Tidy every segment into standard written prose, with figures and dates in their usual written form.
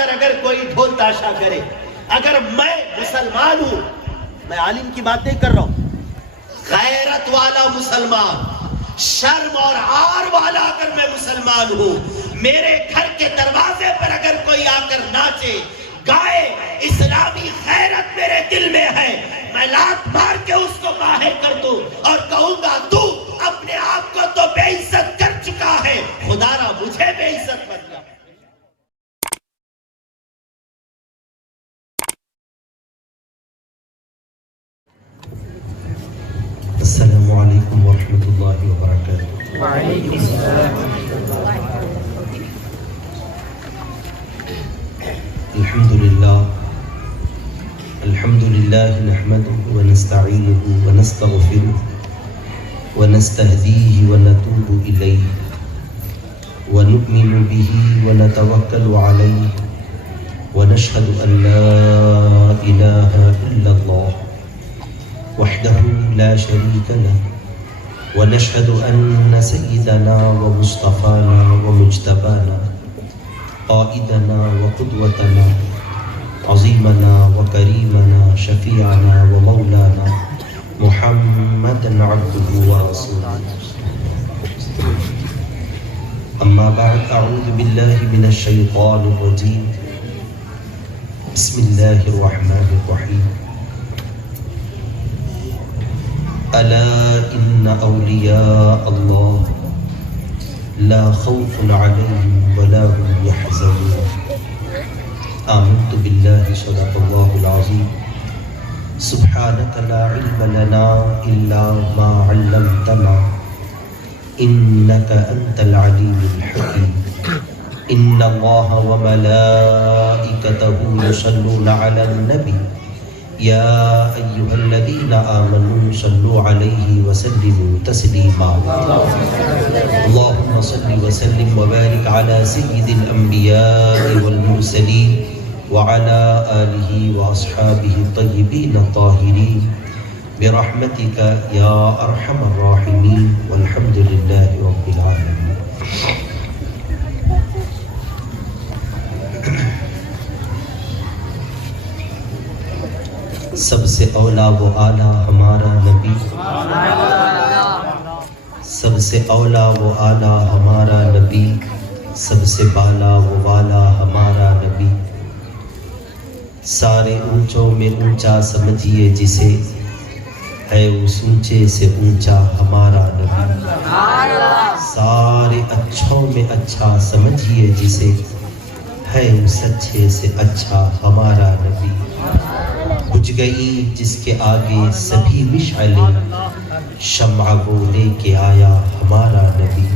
کر اگر کوئی ڈھول تاشا کرے، اگر میں مسلمان ہوں، میں عالم کی بات نہیں کر رہا ہوں، غیرت والا مسلمان، شرم اور عار والا اگر میں مسلمان ہوں، میرے گھر کے دروازے پر اگر کوئی آ کر ناچے گائے، اسلامی غیرت میرے دل میں ہے، میں لات مار کے اس کو باہر کر دوں اور کہوں گا تو اپنے آپ کو تو بے عزت کر چکا ہے، خدا را مجھے بے عزت مت کر۔ السلام علیکم ورحمۃ اللہ وبرکاتہ۔ وعلیکم السلام۔ الحمد للہ نحمده ونستعینه ونستغفره ونستهدیه ونتوب الیہ ونؤمن به ونتوکل علیہ ونشهد ان لا الہ الا اللہ وحده لا شريك له ونشهد أن سيدنا ومصطفانا ومجتبانا قائدنا وقدوتنا عظيمنا وكريمنا شفيعنا ومولانا محمدا عبده ورسوله أما بعد، أعوذ بالله من الشيطان الرجيم، بسم الله الرحمن الرحيم، ألا إن أولياء الله لا خوف عليهم ولا هم يحزنون، آمنت بالله صدق الله العظيم، سبحانك لا علم لنا إلا ما علمتنا إنك أنت العليم الحكيم، إن الله وملائكته يصلون على النبي يا أيها الذين آمنوا صلوا عليه وسلموا تسليما، اللهم صل وسلم وبارك على سيد الأنبياء والمرسلين وعلى آله وأصحابه الطيبين الطاهرين برحمتك يا أرحم الراحمين، والحمد لله رب العالمين۔ سب سے اولا و اعلیٰ ہمارا نبی، سب سے اولا و اعلیٰ ہمارا نبی، سب سے بالا و والا ہمارا نبی، سارے اونچوں میں اونچا سمجھیے جسے، ہے اس اونچے سے اونچا ہمارا نبی، سارے اچھوں میں اچھا سمجھیے جسے، ہے اس اچھے سے اچھا ہمارا نبی، بجھ گئی جس کے آگے سبھی مشعلیں، شمع وہ لے کے آیا ہمارا نبی،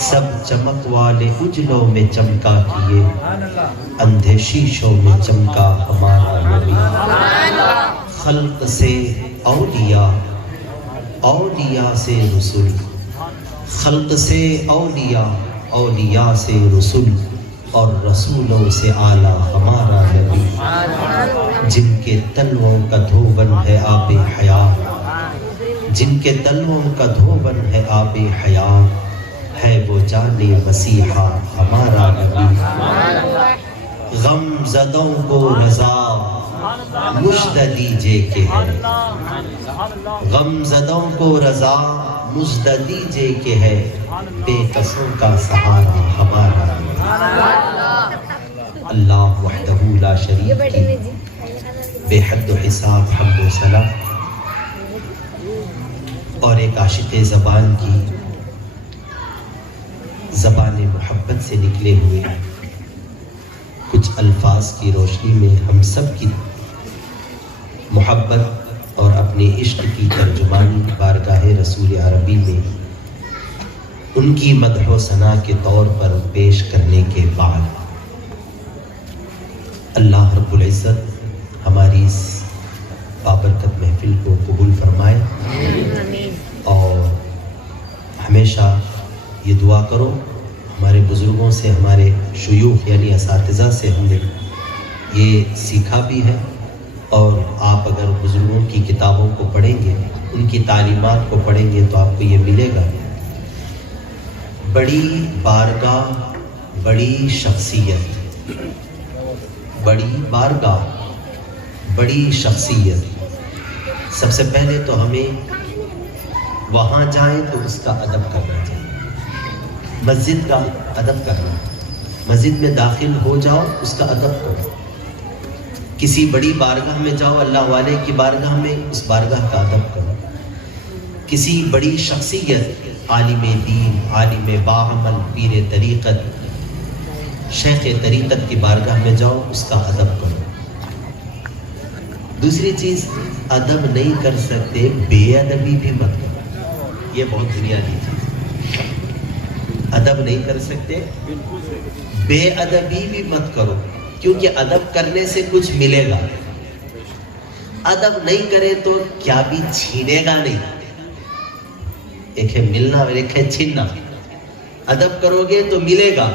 سب چمک والے اجلوں میں چمکا کیے، اندھے شیشوں میں چمکا ہمارا نبی، خلق سے اولیاء، اولیاء سے رسول، خلق سے اولیاء، اولیاء سے رسول، اور رسولوں سے اعلیٰ ہمارا نبی، جن کے تلووں کا دھوبن ہے آب حیات، جن کے تلووں کا دھوبن ہے آب حیات، ہے وہ جان مسیحا ہمارا نبی، غم زدوں کو رضا مجد دیجے کہ ہے، غم زدوں کو رضا مجد دیجے کہ ہے، بے کسوں کا سہارا ہمارا نبی۔ اللہ وحدہ لا شریک کی بے حد و حساب حمد و ثنا، اور ایک عاشق زبان کی زبان محبت سے نکلے ہوئے کچھ الفاظ کی روشنی میں ہم سب کی محبت اور اپنے عشق کی ترجمانی بارگاہ رسول عربی میں ان کی مدح و ثنا کے طور پر پیش کرنے کے بعد، اللہ رب العزت ہماری اس بابرکت محفل کو قبول فرمائے، اور ہمیشہ یہ دعا کرو، ہمارے بزرگوں سے، ہمارے شیوخ یعنی اساتذہ سے ہم نے یہ سیکھا بھی ہے، اور آپ اگر بزرگوں کی کتابوں کو پڑھیں گے، ان کی تعلیمات کو پڑھیں گے تو آپ کو یہ ملے گا، بڑی بارگاہ، بڑی شخصیت، بڑی بارگاہ، بڑی شخصیت، سب سے پہلے تو ہمیں وہاں جائیں تو اس کا ادب کرنا چاہیے، مسجد کا ادب کرنا، مسجد میں داخل ہو جاؤ اس کا ادب کرو، کسی بڑی بارگاہ میں جاؤ اللہ والے کی بارگاہ میں اس بارگاہ کا ادب کرو، کسی بڑی شخصیت عالم دین، عالم باعمل، پیر طریقت، شیخ طریقت کی بارگاہ میں جاؤ اس کا ادب کرو۔ دوسری چیز، ادب نہیں کر سکتے بے ادبی بھی مت کرو، یہ بہت بنیادی چیز، ادب نہیں کر سکتے بے ادبی بھی مت کرو، کیونکہ ادب کرنے سے کچھ ملے گا، ادب نہیں کرے تو کیا بھی چھینے گا نہیں، ایک ہے ملنا اور ایک ہے چھیننا، ادب کرو گے تو ملے گا،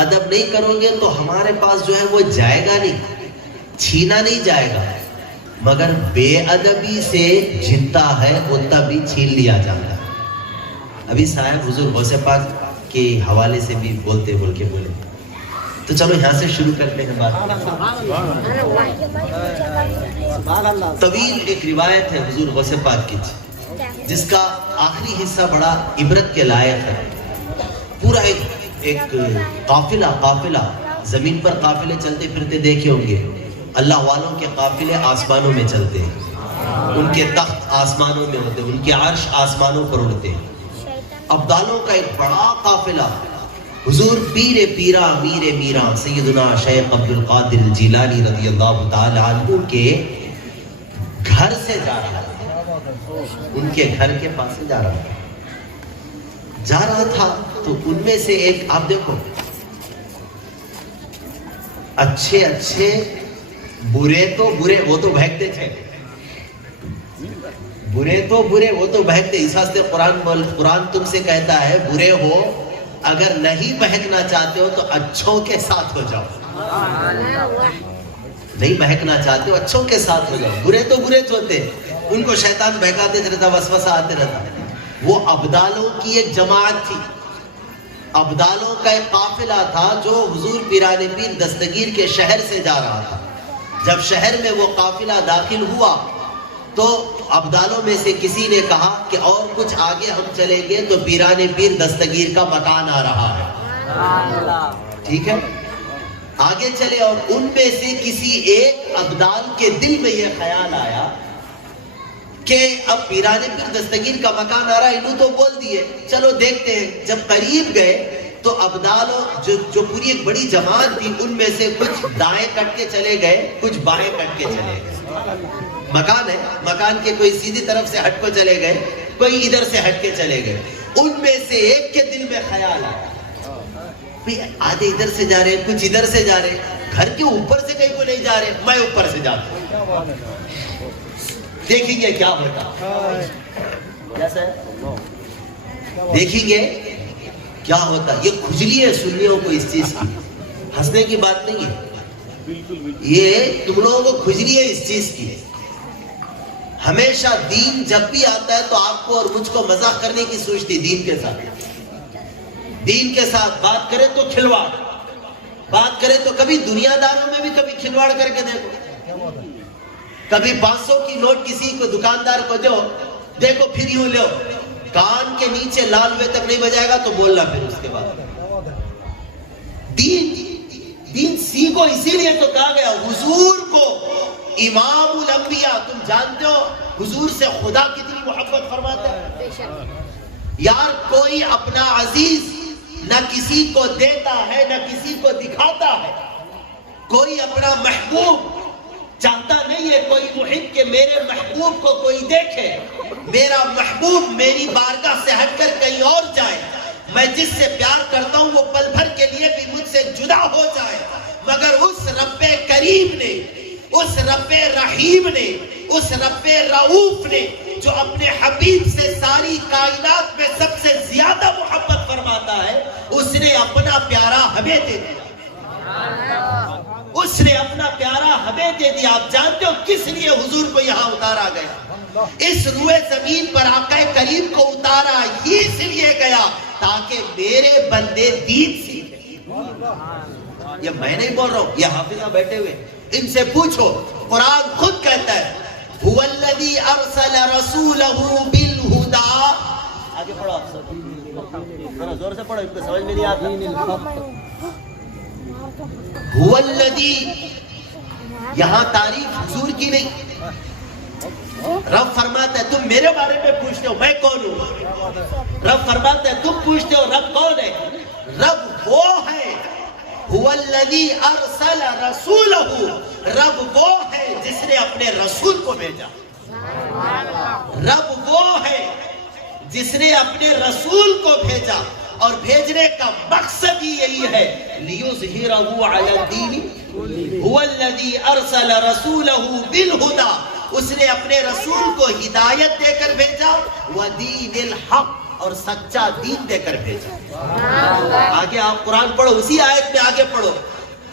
ادب نہیں کرو گے تو ہمارے پاس جو ہے وہ جائے گا نہیں، چھینا نہیں جائے گا، مگر بے ادبی سے جتنا ہے اتنا بھی چھین لیا جاتا ہے۔ ابھی صاحب حضور غوث پاک کے حوالے سے بھی بولتے بولے، تو چلو یہاں سے شروع کرتے ہیں بات۔ طویل ایک روایت ہے حضور غوث پاک کی جس کا آخری حصہ بڑا عبرت کے لائق ہے، پورا ایک قافلہ زمین پر قافلے چلتے پھرتے دیکھے ہوں گے، اللہ والوں کے قافلے آسمانوں میں چلتے ہیں، ان کے تخت آسمانوں میں ہوتے ہیں، ان کے عرش آسمانوں پر اڑتے ہیں، ابدالوں کا ایک بڑا قافلہ حضور پیر پیرا امیر میرا سیدنا شیخ عبد القادر الجیلانی رضی اللہ تعالی عنہ کے گھر سے جا رہا تھا، ان کے گھر کے پاس سے جا رہا تھا تو ان میں سے ایک، آپ دیکھو اچھے برے تو برے وہ تو بہکتے تھے، برے تو برے وہ تو بہکتے، اس واسطے قرآن تم سے کہتا ہے برے ہو اگر نہیں بہکنا چاہتے ہو تو اچھوں کے ساتھ ہو جاؤ، نہیں بہکنا چاہتے ہو اچھوں کے ساتھ ہو جاؤ، برے تو برے ہوتے، ان کو شیطان بہکاتے رہتا، وسوسہ آتے رہتا۔ وہ ابدالوں کی ایک جماعت تھی، ابدالوں کا ایک قافلہ تھا جو حضور پیران پیر دستگیر کے شہر سے جا رہا تھا۔ جب شہر میں وہ قافلہ داخل ہوا تو ابدالوں میں سے کسی نے کہا کہ اور کچھ آگے ہم چلیں گے تو پیران پیر دستگیر کا مکان آ رہا ہے، ٹھیک ہے آگے چلے، اور ان میں سے کسی ایک ابدال کے دل میں یہ خیال آیا کہ اب پیران پیر دستگیر کا مکان آ رہا ہے، انہوں تو بول دیے چلو دیکھتے ہیں۔ جب قریب گئے تو ابدالوں جو پوری ایک بڑی جماعت تھی ان میں سے کچھ دائیں کٹ کے چلے گئے، کچھ بائیں کٹ کے چلے گئے، مکان ہے، مکان کے کوئی سیدھی طرف سے ہٹ کو چلے گئے، کوئی ادھر سے ہٹ کے چلے گئے۔ ان میں سے ایک کے دل میں خیال آیا آدھے ادھر سے جا رہے ہیں، کچھ ادھر سے جا رہے ہیں، گھر کے اوپر سے کہیں کو نہیں جا رہے، میں اوپر سے جاتا ہوں، دیکھیں گے کیا ہوتا، دیکھیں گے کیا ہوتا۔ یہ کھجلی ہے سنیوں کو اس چیز کی، ہنسنے کی بات نہیں ہے، یہ تم لوگوں کو کھجلی ہے اس چیز کی۔ ہمیشہ دین جب بھی آتا ہے تو آپ کو اور مجھ کو مزاق کرنے کی سوچتی، دین کے ساتھ بات کرے تو کھلواڑ، بات کرے تو کبھی دنیا داروں میں بھی کبھی کھلواڑ کر کے دیکھو، کبھی 500 کی نوٹ کسی کو دکاندار کو دیکھو پھر یوں لو، کان کے نیچے لال ہوئے تک نہیں بجائے گا تو بولنا، پھر اس کے بعد دین سیکھو۔ اسی لیے تو کہا گیا حضور کو امام الانبیاء، تم جانتے ہو حضور سے خدا کتنی محبت فرماتا ہے، یار کوئی اپنا عزیز نہ کسی کو دیتا ہے نہ کسی کو دکھاتا ہے، کوئی اپنا محبوب چاہتا نہیں ہے کوئی محب کہ میرے محبوب کو کوئی دیکھے، میرا محبوب میری بارگاہ سے ہٹ کر کہیں اور جائے، میں جس سے پیار کرتا ہوں وہ پل بھر کے لیے بھی مجھ سے جدا ہو جائے، مگر اس رب کریم نے، اس رب رحیم نے، اس رب رؤوف نے جو اپنے حبیب سے ساری کائنات میں سب سے زیادہ محبت فرماتا ہے، اس نے اپنا پیارا ہمیں دے دیا، اس نے اپنا پیارا ہمیں دے دیا۔ آپ جانتے ہو کس لیے حضور کو یہاں اتارا گیا؟ اس روئے زمین پر آقا کریم کو اتارا ہی اس لیے گیا تاکہ میرے بندے دین سیکھیں، یہ میں نہیں بول رہا ہوں، یہ حافظہ بیٹھے ہوئے، ان سے پوچھو، قرآن خود کہتا ہے هو الذی ارسل رسولہ بالہدی، آگے پڑھو آپ سب ذرا زور سے پڑھو، ان کو سمجھ میں نہیں آتا. هو الذی، یہاں تعریف حضور کی نہیں، رب فرماتا ہے تم میرے بارے میں پوچھتے ہو میں کون ہوں، رب فرماتا ہے تم پوچھتے ہو رب کون ہے، رب وہ ہے هو الذی ارسل رسولہ، رب وہ ہے جس نے اپنے رسول کو بھیجا، رب وہ ہے جس نے اپنے رسول کو بھیجا، اور بھیجنے کا مقصد ہی یہی ہے لِيُظْهِرَهُ عَلَى الدِّينِ هُوَ الَّذِي أَرْسَلَ رَسُولَهُ بِالْهُدَى، اس نے اپنے رسول کو ہدایت دے کر بھیجا، وَدِينِ الْحَقِّ، اور سچا دین دے کر بھیجا. آگے آپ قرآن پڑھو، اسی آیت میں آگے پڑھو،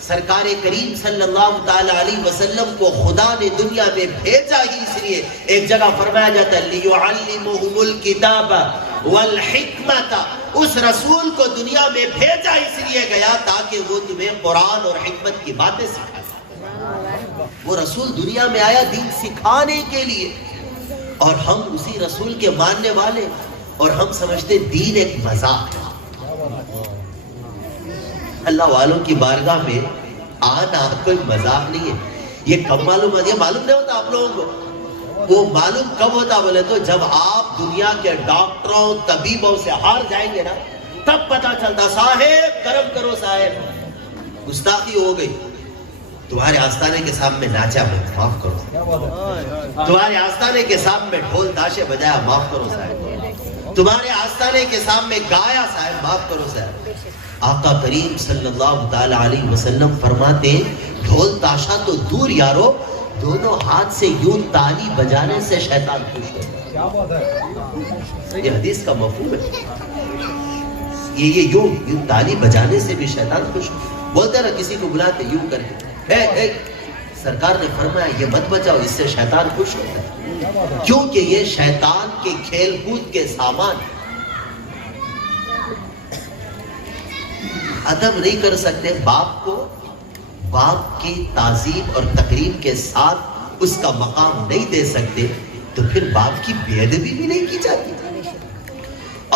سرکار کریم صلی اللہ تعالی علیہ وسلم کو خدا نے دنیا میں بھیجا ہی اس لیے، ایک جگہ فرمایا جاتا ہے لِيُعَلِّمُهُمُ الْكِتَابَ وَالْحِكْمَةَ، اس رسول کو دنیا میں بھیجا اس لیے گیا تاکہ وہ تمہیں قرآن اور حکمت کی باتیں سکھائے. وہ رسول دنیا میں آیا دین سکھانے کے لیے، اور ہم اسی رسول کے ماننے والے، اور ہم سمجھتے دین ایک مذاق ہے. اللہ والوں کی بارگاہ میں آنا کوئی مذاق نہیں ہے. یہ کب معلوم ہے؟ یہ معلوم نہیں ہوتا آپ لوگوں کو. وہ معلوم کب ہوتا بولے تو جب آپ دنیا کے ڈاکٹروں طبیبوں سے ہار جائیں گے نا، تب پتا چلتا صاحب کرم کرو صاحب، گستاخی ہو گئی، تمہارے آستانے کے سامنے ناچا مت، معاف کرو، تمہارے آستانے کے سامنے ڈھول تاشے بجایا، معاف کرو صاحب، تمہارے آستانے کے سامنے گایا صاحب، معاف کرو صاحب. آقا کریم صلی اللہ تعالی علیہ وسلم فرماتے ڈھول تاشا تو دور یارو، دونوں ہاتھ سے یوں تالی بجانے سے شیطان خوش ہوتا ہے. یہ حدیث کا مفہوم ہے. یہ یوں تالی بجانے سے بھی شیطان خوش بولتے نا، کسی کو بلاتے یوں کر کے، سرکار نے فرمایا یہ مت بجاؤ، اس سے شیطان خوش ہوتا ہے، کیونکہ یہ شیطان کے کھیل کود کے سامان. ادب نہیں کر سکتے باپ کو، باپ کی تعظیم اور تقریم کے ساتھ اس کا مقام نہیں دے سکتے، تو پھر باپ کی بے ادبی بھی نہیں کی جاتی.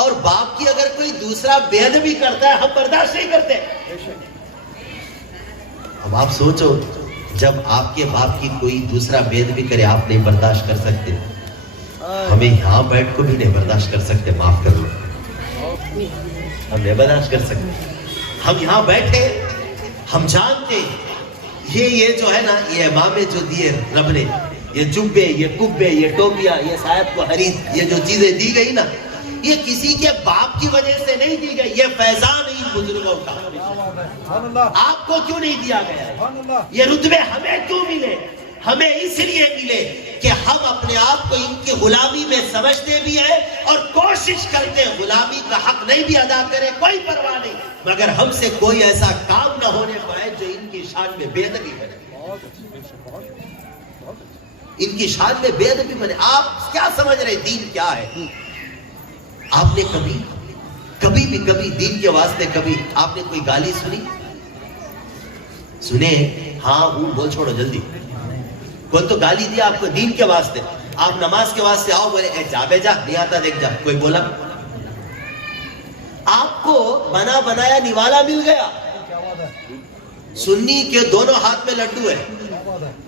اور باپ کی اگر کوئی دوسرا بے ادبی کرتا ہے ہم برداشت نہیں کرتے. اب آپ سوچو، جب آپ کے باپ کی کوئی دوسرا بے ادبی کرے آپ نہیں برداشت کر سکتے، ہمیں یہاں بیٹھ کو بھی نہیں برداشت کر سکتے، معاف کر لو، ہم نہیں برداشت کر سکتے. ہم یہاں بیٹھے، ہم جانتے یہ جو ہے نا، یہ امامے جو دیے رب نے، یہ جبے، یہ کبے، یہ ٹوپیاں، یہ صاحب کو حریر، یہ جو چیزیں دی گئی نا، یہ کسی کے باپ کی وجہ سے نہیں دی گئی، یہ فیضان ان بزرگوں کا. آپ کو کیوں نہیں دیا گیا؟ یہ رتبے ہمیں کیوں ملے؟ ہمیں اس لیے ملے کہ ہم اپنے آپ کو ان کی غلامی میں سمجھتے بھی ہیں اور کوشش کرتے ہیں غلامی کا حق نہیں بھی ادا کرے، کوئی پرواہ نہیں، مگر ہم سے کوئی ایسا کام نہ ہونے پائے جو ان کی شان میں بے ادبی بنے، ان کی شان میں بے ادبی بنے. آپ کیا سمجھ رہے دین کیا ہے؟ آپ نے کبھی بھی دین کے واسطے کبھی آپ نے کوئی گالی سنی؟ سنے؟ ہاں وہ بول چھوڑو جلدی. کوئی تو گالی دیا آپ کو دین کے واسطے، آپ نماز کے واسطے آؤ بولے اے جا بے جا، نہیں آتا دیکھ جا، کوئی بولا؟ آپ کو بنا بنایا نوالا مل گیا، سنی کے دونوں ہاتھ میں لڈو ہے،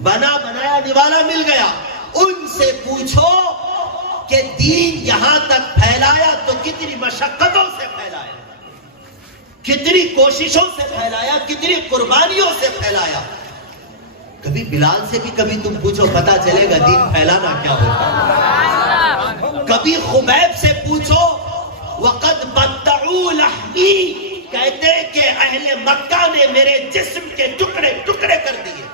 بنا بنایا نوالا مل گیا. ان سے پوچھو کہ دین یہاں تک پھیلایا تو کتنی مشقتوں سے پھیلایا، کتنی کوششوں سے پھیلایا، کتنی قربانیوں سے پھیلایا. کبھی بلال سے بھی کبھی تم پوچھو، پتا چلے گا دین پھیلانا کیا ہوتا. کبھی خبیب سے پوچھو، وقد بتعوا لحمی، کہتے کہ اہل مکہ نے میرے جسم کے ٹکڑے ٹکڑے کر دیے،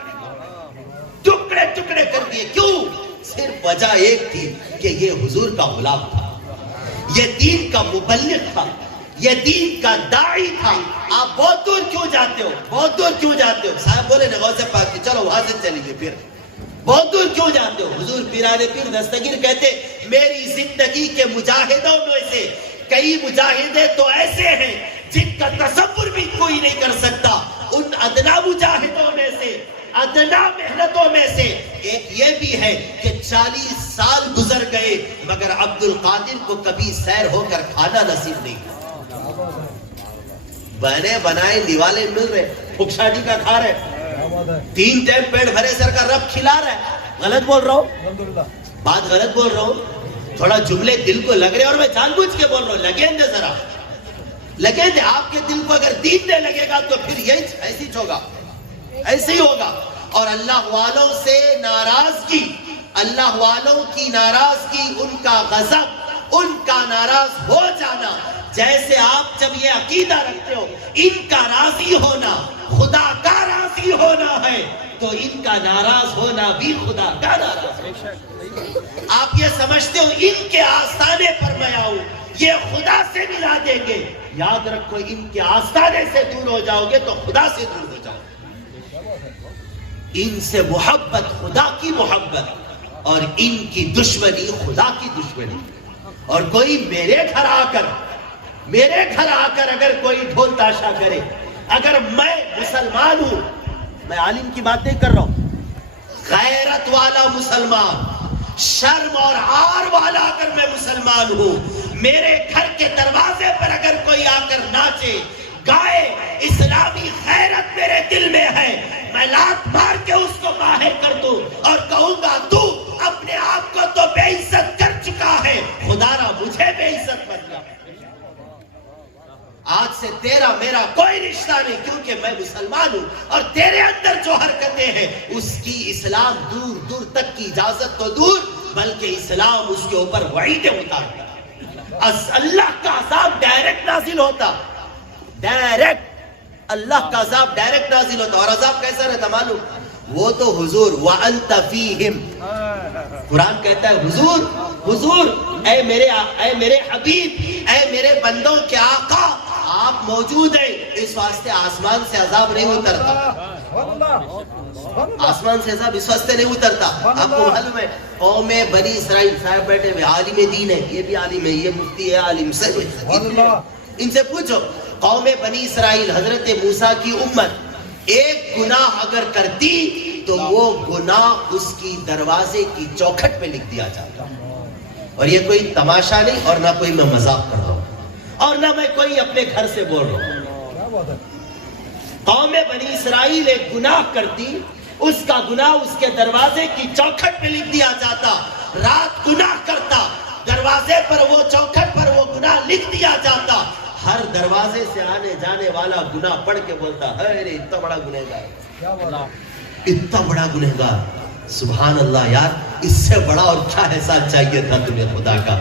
ٹکڑے ٹکڑے کر دیے. کیوں؟ صرف وجہ ایک تھی کہ یہ حضور کا غلام تھا، یہ دین کا مبلغ تھا، یہ دین کا داعی تھا. آپ بہت دور کیوں جاتے ہو؟ بہت دور کیوں جاتے ہو؟ صاحب بولے نا غوث پاک کی، چلو وہاں سے چلیے، پھر بہت دور کیوں جاتے ہو؟ حضور پیران پیر دستگیر کہتے میری زندگی کے مجاہدوں میں سے کئی مجاہدے تو ایسے ہیں جن کا تصور بھی کوئی نہیں کر سکتا. ان ادنا مجاہدوں میں سے، ادنا محنتوں میں سے ایک یہ بھی ہے کہ 40 سال گزر گئے مگر عبد القادر کو کبھی سیر ہو کر کھانا نصیب نہیں ہوا۔ بنے بنائے نیوالے مل رہے، پھکشاٹی کا کھا رہے، 3 ٹائم پیٹ بھرے سر کا رب کھلا رہا ہے۔ غلط بول رہا ہوں؟ بات غلط بول رہا ہوں؟ تھوڑا جملے دل کو لگ رہے اور میں جان بوجھ کے بول رہا ہوں، لگیں دے ذرا، لگیں دے۔ آپ کے دل کو اگر دین دے لگے گا تو پھر یہی ایسی ہوگا، ایسے ہی ہوگا۔ اور اللہ والوں سے ناراضگی، اللہ والوں کی ناراضگی، ان کا غضب، ان کا ناراض ہو جانا، جیسے آپ جب یہ عقیدہ رکھتے ہو ان کا راضی ہونا خدا کا راضی ہونا ہے، تو ان کا ناراض ہونا بھی خدا کا ناراض ہونا۔ آپ یہ سمجھتے ہو ان کے آستانے پر میں آؤں یہ خدا سے ملا دیں گے، یاد رکھو ان کے آستانے سے دور ہو جاؤ گے تو خدا سے دور ہو جاؤ گے۔ ان سے محبت خدا کی محبت اور ان کی دشمنی خدا کی دشمنی۔ اور کوئی میرے گھر آ کر اگر کوئی ڈھول تاشا کرے، اگر میں مسلمان ہوں، میں عالم کی بات نہیں کر رہا ہوں، غیرت والا مسلمان، شرم اور عار والا اگر میں مسلمان ہوں، میرے گھر کے دروازے پر اگر کوئی آ کر ناچے گائے، اسلامی غیرت میرے دل میں ہے، میں لات مار کے اس کو باہر کر دوں اور کہوں گا تو اپنے آپ کو تو بے عزت کر چکا ہے، خدا را مجھے بے عزت مت کر۔ آج سے تیرا میرا کوئی رشتہ نہیں، کیونکہ میں مسلمان ہوں، اور تیرے اندر جو حرکتیں ہیں اس کی اسلام دور دور تک کی اجازت تو دور، بلکہ اسلام اس کے اوپر وعیدیں اتارتا۔ اللہ کا عذاب ڈائریکٹ نازل ہوتا، ڈائریکٹ اللہ کا عذاب ڈائریکٹ نازل ہوتا۔ اور عذاب کیسا رہتا معلوم؟ وہ تو حضور وَأَنْتَ فِيهِمْ، قرآن کہتا ہے حضور اے میرے حبیب، اے میرے بندوں کے آقا، آپ موجود ہیں، اس واسطے آسمان سے عذاب نہیں اترتا، آسمان سے عذاب اس واسطے نہیں اترتا۔ آپ کو معلوم ہے قوم بنی اسرائیل صاحب بیٹھے ہوئے، عالم دین ہے، یہ بھی عالم ہے، یہ مفتی ہے، عالم سے ان سے پوچھو، قوم بنی اسرائیل حضرت موسیٰ کی امت ایک گناہ اگر کرتی تو وہ گناہ اس کی دروازے کی چوکھٹ پہ لکھ دیا جاتا۔ اور یہ کوئی تماشا نہیں، اور نہ کوئی میں مذاق کر رہا ہوں، اور نہ میں کوئی اپنے گھر سے بول رہا ہوں۔ قوم بنی اسرائیل ایک گناہ کرتی، اس کا گناہ اس کے دروازے کی چوکھٹ پہ لکھ دیا جاتا۔ رات گناہ کرتا، دروازے پر وہ چوکھٹ پر وہ گناہ لکھ دیا جاتا۔ ہر دروازے سے آنے جانے والا گناہ پڑھ کے بولتا ہے اتنا بڑا گنہگار، اتنا بڑا گنہگار، سبحان اللہ۔ یار اس سے بڑا اور کیا احسان چاہیے تھا تمہیں خدا کا،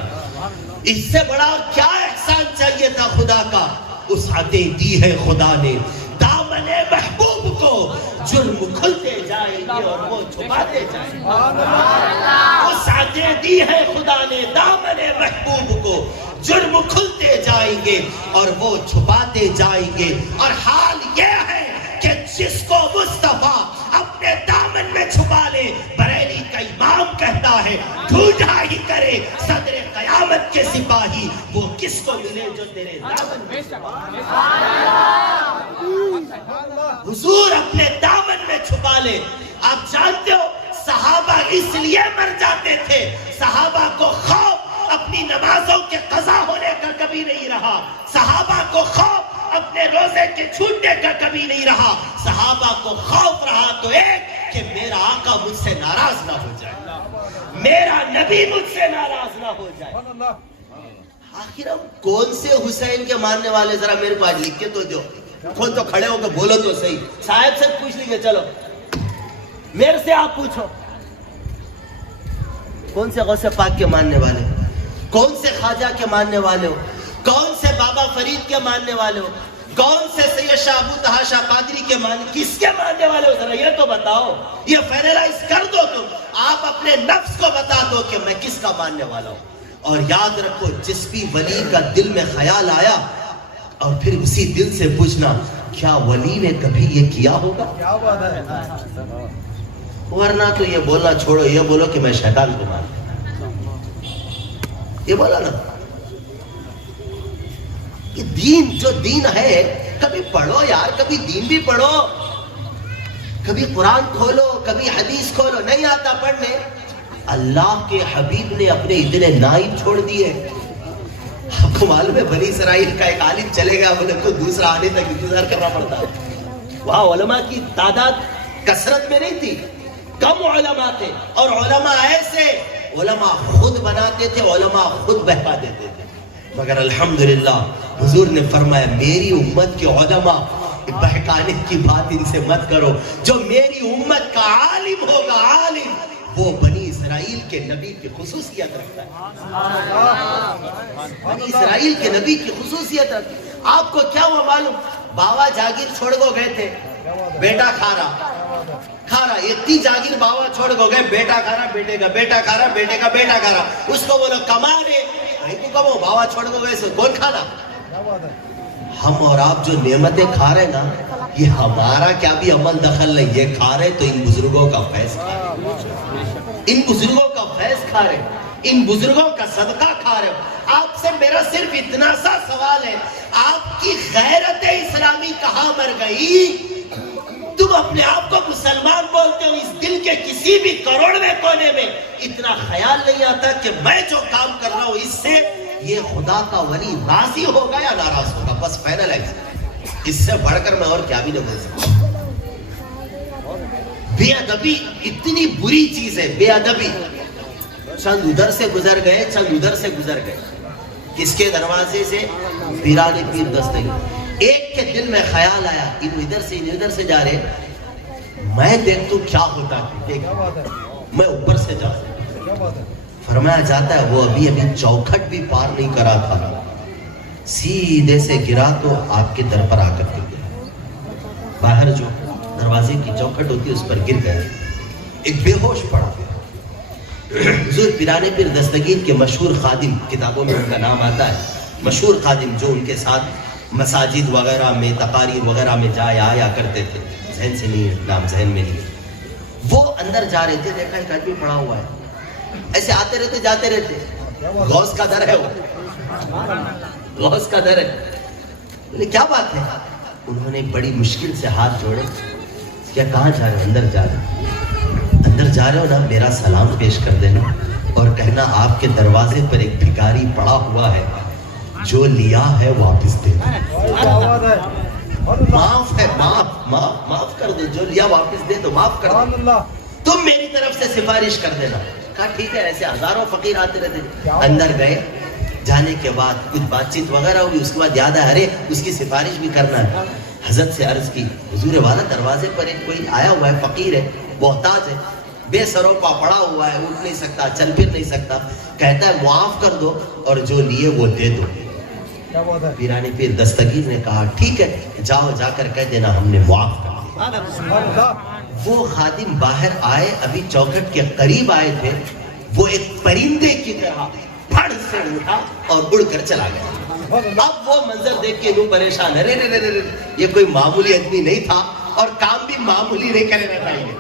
اس سے بڑا اور کیا احسان چاہیے تھا خدا کا۔ وسعتیں دی ہے خدا نے دامن محبوب کو، جرم کھلتے جائیں گے اور وہ چھپاتے جائیں گے۔ وسعتیں دی ہے خدا نے دامن محبوب کو، جرم کھلتے جائیں گے اور وہ چھپاتے جائیں گے۔ اور حال یہ ہے کہ جس کو مصطفیٰ اپنے دامن میں چھپا لے، بریلی کا امام کہتا ہے ڈھونڈا ہی کرے صدر قیامت کے سپاہی، وہ کس کو ملے جو تیرے دامن میں حضور اپنے دامن میں چھپا لے۔ آپ جانتے ہو صحابہ اس لیے مر جاتے تھے، صحابہ کو خوف اپنی نمازوں کے قضا ہونے کا کبھی نہیں رہا، صحابہ کو خوف اپنے روزے کے چھوٹنے کا کبھی نہیں رہا، صحابہ کو خوف رہا تو ایک کہ میرا آقا مجھ سے ناراض نہ ہو جائے، میرا نبی مجھ سے ناراض نہ ہو جائے۔ آخر ہم کون سے حسین کے ماننے والے، ذرا میرے کو آج لکھ کے تو دو، کون تو کھڑے ہو کے بولو تو صحیح، صاحب سے پوچھ لیں گے، چلو میرے سے آپ پوچھو کون سے غوث پاک کے ماننے والے ہو، کون سے خواجہ کے ماننے والے ہو، کون سے بابا فرید کے ماننے والے ہو، کون سے سید شاہ ابو طہا شاہ قادری کے ماننے، کس کے ماننے والے ہو، ذرا یہ تو بتاؤ، یہ فائنلائز کر دو تم، آپ اپنے نفس کو بتا دو کہ میں کس کا ماننے والا ہوں۔ اور یاد رکھو جس بھی ولی کا دل میں خیال آیا اور پھر اسی دل سے پوچھنا کیا ولی نے کبھی یہ کیا ہوگا، ورنہ تو یہ بولنا چھوڑو، یہ بولو کہ میں شیطان کو مانتا، یہ بولا نا۔ یہ دین جو دین ہے کبھی پڑھو یار, کبھی دین بھی پڑھو, کبھی قرآن کھولو, کبھی حدیث کھولو. نہیں آتا پڑھنے, اللہ کے حبیب نے اپنے اتنے نائب چھوڑ دیے. آپ کو معلوم ہے بنی اسرائیل کا ایک عالم چلے گا, انہیں کو دوسرا آنے تک انتظار کرنا پڑتا ہے. وہاں علماء کی تعداد کثرت میں نہیں تھی, کم علماء تھے, اور علماء ایسے علماء خود بناتے تھے, علماء خود بہکا دیتے تھے. مگر الحمدللہ حضور نے فرمایا میری امت کے علماء بہکانے کی بات ان سے مت کرو. جو میری امت کا عالم ہوگا, عالم, وہ بنی اسرائیل کے نبی کی خصوصیت رکھتا ہے. بنی اسرائیل کے نبی کی خصوصیت رکھتا ہے. آپ کو کیا ہوا معلوم؟ باوا جاگیر چھوڑ کو گئے تھے, بیٹا کھا رہا, اتنی جاگیر باوا چھوڑ کو گئے, بیٹا کھا رہا, بیٹے کا بیٹا کھا رہا, بیٹے کا بیٹا کھا رہا. اس کو بولو کما رے, کو کمو, باوا چھوڑ کو گئے, کون کھانا؟ ہم اور آپ جو نعمتیں کھا رہے نا, یہ ہمارا کیا بھی عمل دخل نہیں, یہ کھا رہے تو ان بزرگوں کا فیض کھا رہے, ان بزرگوں کا فیض کھا رہے, ان بزرگوں کا صدقہ کھا رہے. آپ سے میرا صرف اتنا سا سوال ہے, آپ کی غیرت اسلامی کہاں مر گئی؟ تم اپنے آپ کو مسلمان بولتے ہو, اس دل کے کسی بھی کروڑویں کونے میں اتنا خیال نہیں آتا کہ میں جو کام کر رہا ہوں اس سے یہ خدا کا ولی راضی ہوگا یا ناراض ہوگا. بس فائنل ہے, اس سے بڑھ کر میں اور کیا بھی نہیں بول سکتا. بے ادبی اتنی بری چیز ہے, بے ادبی. چند ادھر سے گزر گئے, چند ادھر سے گزر گئے. کس کے دروازے سے؟ پیران پیر دستگیر. ایک کے دل میں خیال آیا, ان ادھر سے ان ادھر سے جا رہے, میں دیکھتوں کیا ہوتا ہے, میں اوپر سے جاؤں. فرمایا جاتا ہے وہ ابھی چوکھٹ بھی پار نہیں کرا تھا, سیدھے سے گرا تو آپ کے در پر آ کر گر گیا. باہر جو دروازے کی چوکھٹ ہوتی ہے اس پر گر گیا, ایک بے ہوش پڑا. حضور پیران پیر دستگیر کے مشہور خادم, کتابوں میں ان کا نام آتا ہے, مشہور خادم جو ان کے ساتھ مساجد وغیرہ میں, تقاریر وغیرہ میں جایا آیا کرتے تھے, ذہن سے نہیں ہے, نام ذہن میں نہیں ہے. وہ اندر جا رہے تھے, دیکھا ایک آدمی پڑا ہوا ہے, ایسے آتے رہتے جاتے رہتے. غوث کا در ہے, وہ غوث کا در ہے. بولے کیا بات ہے؟ انہوں نے بڑی مشکل سے ہاتھ جوڑے, کیا کہاں جا رہے ہو؟ اندر جا رہے ہو. اندر جا رہے ہو نا, میرا سلام پیش کر دینا اور کہنا آپ کے دروازے پر ایک بھکاری پڑا ہوا ہے, جو لیا ہے واپس دے دو. معاف ہے, معاف کر دو, جو لیا واپس دے دو, معاف کر دو. تم میری طرف سے سفارش کر دینا. کہا ٹھیک ہے. ایسے ہزاروں فقیر آتے رہتے. اندر گئے, جانے کے بعد کچھ بات چیت وغیرہ ہوئی, اس کے بعد یاد ہے ارے اس کی سفارش بھی کرنا ہے. حضرت سے عرض کی, حضور والا دروازے پر ایک کوئی آیا ہوا ہے, فقیر ہے, محتاج ہے, بے سروپا پڑا ہوا ہے, اٹھ نہیں سکتا, چل پھر نہیں سکتا, کہتا ہے معاف کر دو اور جو لیے وہ دے دو. پیران پیر دستگیر نے کہا ٹھیک ہے, جاؤ, جا کر کہہ دینا ہم نے معاف کر دیا. وہ خادم باہر آئے, ابھی چوکھٹ کے قریب آئے تھے, وہ ایک پرندے کی طرح پھڑ سے اٹھا اور اڑ کر چلا گیا. اب وہ منظر دیکھ کے یوں پریشان, ارے یہ کوئی معمولی آدمی نہیں تھا, اور کام بھی معمولی نہیں کرنا چاہیے.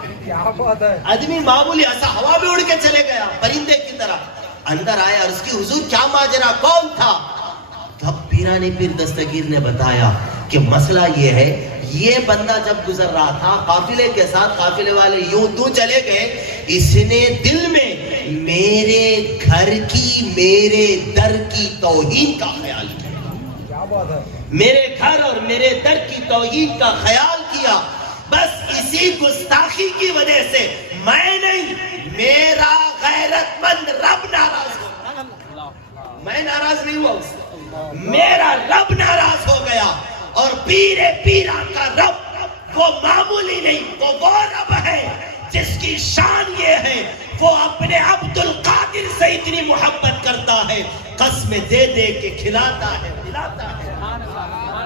آدمی معمولی ایسا ہوا میں اڑ کے چلے گیا پرندے کی طرح. اندر آیا اور اس کی حضور کیا ماجرا, کون تھا؟ تب پیران پیر دستگیر نے بتایا کہ مسئلہ یہ ہے, یہ بندہ جب گزر رہا تھا قافلے کے ساتھ, قافلے والے یوں تو چلے گئے, اس نے دل میں میرے گھر کی, میرے در کی توہین کا خیال کیا. میرے گھر اور میرے در کی توہین کا خیال کیا. بس اسی گستاخی کی وجہ سے میں نہیں, میرا غیرت مند رب ناراض ہو. میں ناراض نہیں ہوا اس سے, میرا رب ناراض ہو گیا. اور پیرا کا رب وہ معمولی نہیں, وہ رب ہے جس کی شان یہ ہے وہ اپنے عبد القادر سے اتنی محبت کرتا ہے, قسمیں دے دے کے کھلاتا ہے, پلاتا ہے,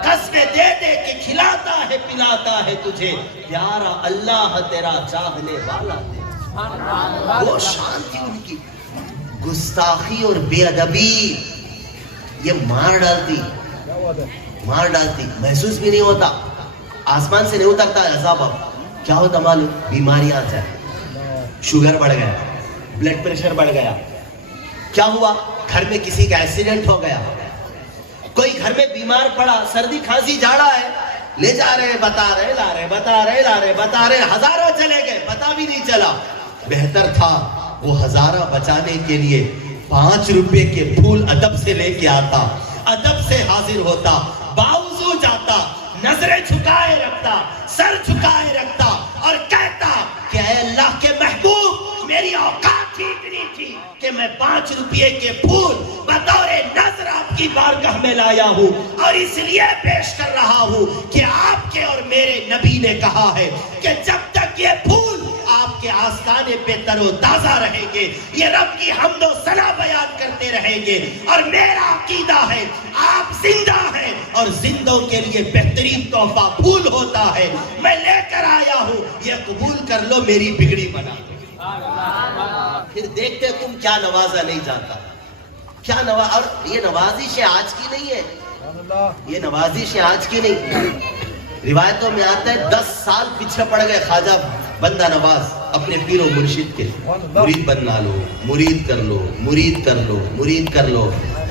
قسمیں دے دے کے کھلاتا ہے, پلاتا ہے تجھے. پیارا اللہ تیرا چاہنے والا ہے. وہ شان تھی ان کی. گستاخی اور بے ادبی یہ مار ڈالتی, محسوس بھی نہیں ہوتا, آسمان سے نہیں اترتا عذاب. اب کیا ہوتا معلوم, بیماریاں آ جائیں, شوگر بڑھ گیا, بلڈ پریشر بڑھ گیا, کیا ہوا, گھر میں کسی کا ایکسیڈنٹ ہو گیا, کوئی گھر میں بیمار پڑا, سردی کھانسی جھاڑا ہے, لے جا رہے, بتا رہے, لا رہے, بتا رہے, لا رہے, بتا رہے, ہزاروں چلے گئے, پتا بھی نہیں چلا. بہتر تھا وہ ہزارہ بچانے کے لیے 5 روپے کے پھول ادب سے لے کے آتا, ادب سے حاضر ہوتا, باوضو جاتا, نظریں جھکائے رکھتا, سر جھکائے رکھتا اور کہتا کہ اے اللہ کے محبوب, میری اوقات ہی اتنی تھی کہ میں 5 روپے کے پھول بطور نظر آپ کی بارگاہ میں لایا ہوں, اور اس لیے پیش کر رہا ہوں کہ آپ کے اور میرے نبی نے کہا ہے کہ جب تک یہ پھول آپ کے آستانے پہ تر و تازہ رہیں گے, یہ رب کی حمد و ثنا بیان کرتے رہیں گے. اور میرا عقیدہ ہے آپ زندہ ہیں اور زندوں کے لیے بہترین تحفہ پھول ہوتا ہے. میں لے کر آیا ہوں, یہ قبول کر لو, میری بگڑی بنا دو. پھر دیکھتے تم کیا نوازا نہیں جاتا, کیا اور یہ نوازش آج کی نہیں ہے, یہ نوازش آج کی نہیں. روایتوں میں آتا ہے 10 سال پیچھے پڑ گئے خواجہ بندہ نواز اپنے پیر و مرشد کے, مرید بننا لو, مرید کر لو, مرید کر لو, مرید کر لو.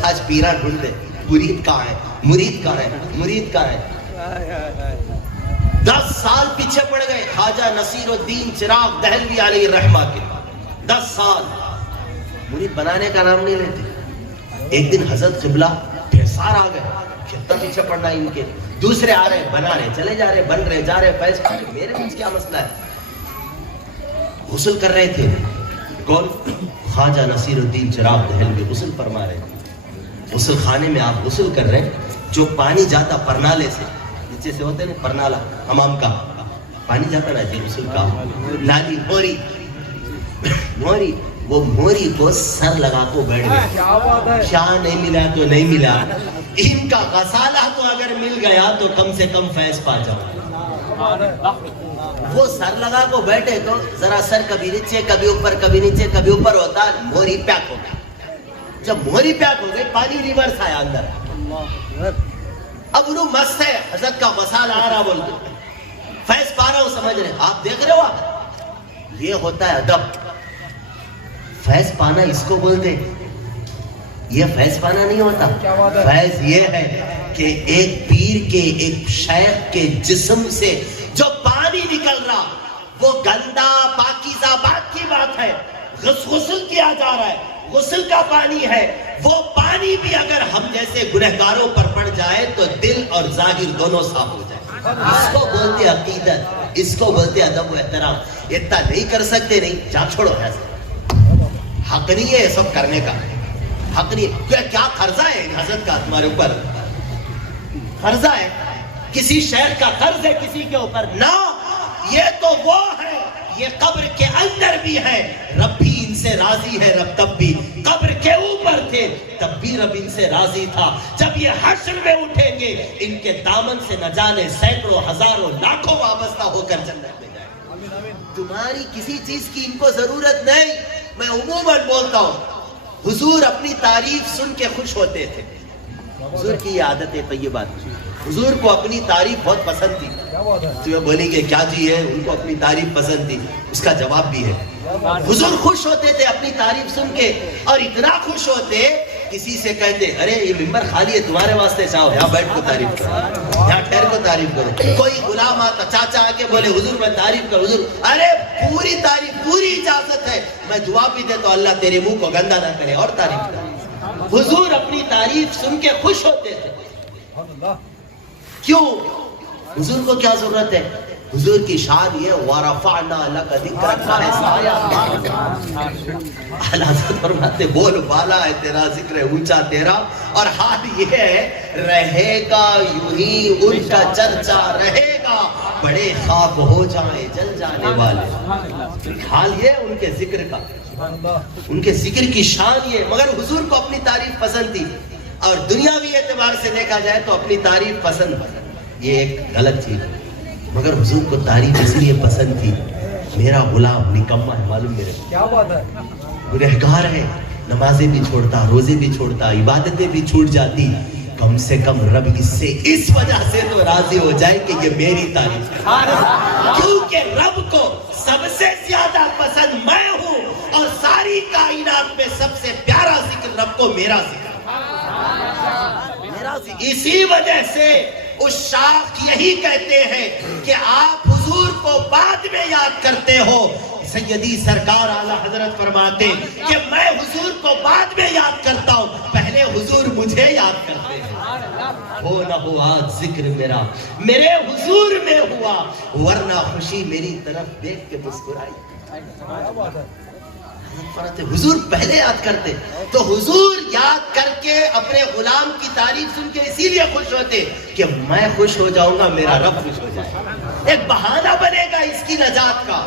آج پیرا ڈھونڈتے, مرید کہاں ہے, مرید کہاں ہے, مرید کہاں ہے. 10 سال پیچھے پڑ گئے خواجہ نصیر الدین چراغ دہلوی علیہ الرحمہ کے. 10 سال مرید بنانے کا نام نہیں لیتے. ایک دن حضرت قبلہ پیسار آ گئے, کتنا پیچھے پڑنا ان کے, دوسرے آ رہے, بنا رہے, چلے جا رہے, بن رہے, جا رہے, فیض پا رہے. میرے بیچ کیا مسئلہ ہے. غسل کر رہے تھے, کون, خواجہ نصیر الدین چراغ دہلوی غسل فرما رہے تھے. غسل خانے میں آپ غسل کر رہے, جو پانی جاتا پرنالے سے, نیچے سے ہوتے نا پرنالا حمام کا, پانی جاتا نا جی غسل کا, نالی موری, موری, وہ موری کو سر لگا کو بیٹھ گئے. کیا نہیں ملا تو نہیں ملا, ان کا غسالہ تو اگر مل گیا تو کم سے کم فیض پا جاؤ. وہ سر لگا کو بیٹھے تو ذرا سر کبھی نیچے کبھی اوپر, کبھی نیچے کبھی اوپر ہوتا, موری پیک ہو گئی. جب موری پیک ہو گئی, پانی ریورس آیا اندر. اب انہوں مست ہے, حضرت کا غسالہ آ رہا بول کے فیض پا رہا ہوں, سمجھ رہے, آپ دیکھ رہے ہو, یہ ہوتا ہے ادب. فیض پانا اس کو بولتے, یہ فیض پانا نہیں ہوتا. فیض یہ ہے کہ ایک پیر کے, ایک شیخ کے جسم سے جو پانی نکل رہا وہ گندا پاکیزہ بات کی بات ہے. غسل کیا جا رہا ہے, غسل کا پانی ہے, وہ پانی بھی اگر ہم جیسے گنہگاروں پر پڑ جائے تو دل اور ظاہر دونوں صاف ہو جائے. اس کو بولتے عقیدت, اس کو بولتے ادب و احترام. اتنا نہیں کر سکتے, نہیں, جا چھوڑو, ایسا حق نہیں ہے یہ سب کرنے کا, حق نہیں. کیا قرضہ ہے حضرت کا تمہارے اوپر, قرضہ ہے, کسی شیخ کا قرض ہے کسی کے اوپر؟ نہ, یہ تو وہ ہے, یہ قبر کے اندر بھی ہے, رب بھی ان سے راضی ہے. رب تب بھی قبر کے اوپر تھے, تب بھی رب ان سے راضی تھا. جب یہ حشر میں اٹھیں گے, ان کے دامن سے نہ جانے سینکڑوں ہزاروں لاکھوں وابستہ ہو کر جنت میں جائیں. تمہاری کسی چیز کی ان کو ضرورت نہیں. میں عموماً بولتا ہوں, حضور اپنی تعریف سن کے خوش ہوتے تھے. حضور کی یہ عادت ہے طیبہ, حضور کو اپنی تعریف بہت پسند تھی. تو یہ بولیں گے کیا جی ہے, ان کو اپنی تعریف پسند تھی. اس کا جواب بھی ہے, حضور خوش ہوتے تھے اپنی تعریف سن کے, اور اتنا خوش ہوتے کسی سے کہتے ارے یہ ممبر خالی ہے, تمہارے واسطے چاہو یہاں بیٹھ کو تعریف کرو, یہاں ٹھہر کو تعریف کرو. کوئی غلام آتا, چاچا آ کے بولے حضور میں تعریف کروں, حضور ارے پوری تعریف, پوری اجازت ہے, میں دعا بھی دے تو اللہ تیرے منہ کو گندا نہ کرے, اور تعریف کرے. حضور اپنی تعریف سن کے خوش ہوتے تھے. کیوں؟ حضور کو کیا ضرورت ہے؟ حضور کی شان یہ وَرَفَعْنَا لَكَ ذِكْرَكَ حضرت فرماتے بول بالا ہے تیرا, ذکر اونچا تیرا, اور حال یہ ہے رہے گا یوں ہی ان کا چرچا رہے گا, بڑے خاک ہو جائیں جل جانے والے. حال یہ ان کے ذکر کا, ان کے ذکر کی شان یہ. مگر حضور کو اپنی تعریف پسند تھی, اور دنیاوی اعتبار سے دیکھا جائے تو اپنی تعریف پسند, یہ ایک غلط چیز ہے. مگر حضور کو تعریف اس لیے پسند تھی, میرا غلام نکما ہے, معلوم میرے کیا بات ہے, گنہگار ہے, نمازیں بھی چھوڑتا, روزے بھی چھوڑتا, عبادتیں بھی چھوٹ جاتی, کم سے کم رب اس سے اس وجہ سے تو راضی ہو جائے کہ یہ میری تعریف ہے, کیونکہ رب کو سب سے زیادہ پسند میں ہوں, اور ساری کائنات میں سب سے پیارا ذکر رب کو میرا ذکر, میرا اسی وجہ سے اس شاخ یہی کہتے ہیں کہ آپ حضور کو بعد میں یاد کرتے ہو. سیدی سرکار اعلی حضرت فرماتے کہ میں حضور کو بعد میں یاد کرتا ہوں, پہلے حضور مجھے یاد کرتے ہیں. ہو نہ ہو آج ذکر میرا میرے حضور میں ہوا, ورنہ خوشی میری طرف دیکھ کے مسکرائی. حضور پہلے یاد کرتے, تو حضور یاد کر کے اپنے غلام کی تعریف سن کے اسی لیے خوش ہوتے کہ میں خوش ہو جاؤں گا, میرا رب خوش ہو جائے گا. ایک بہانہ بنے گا اس کی نجات کا.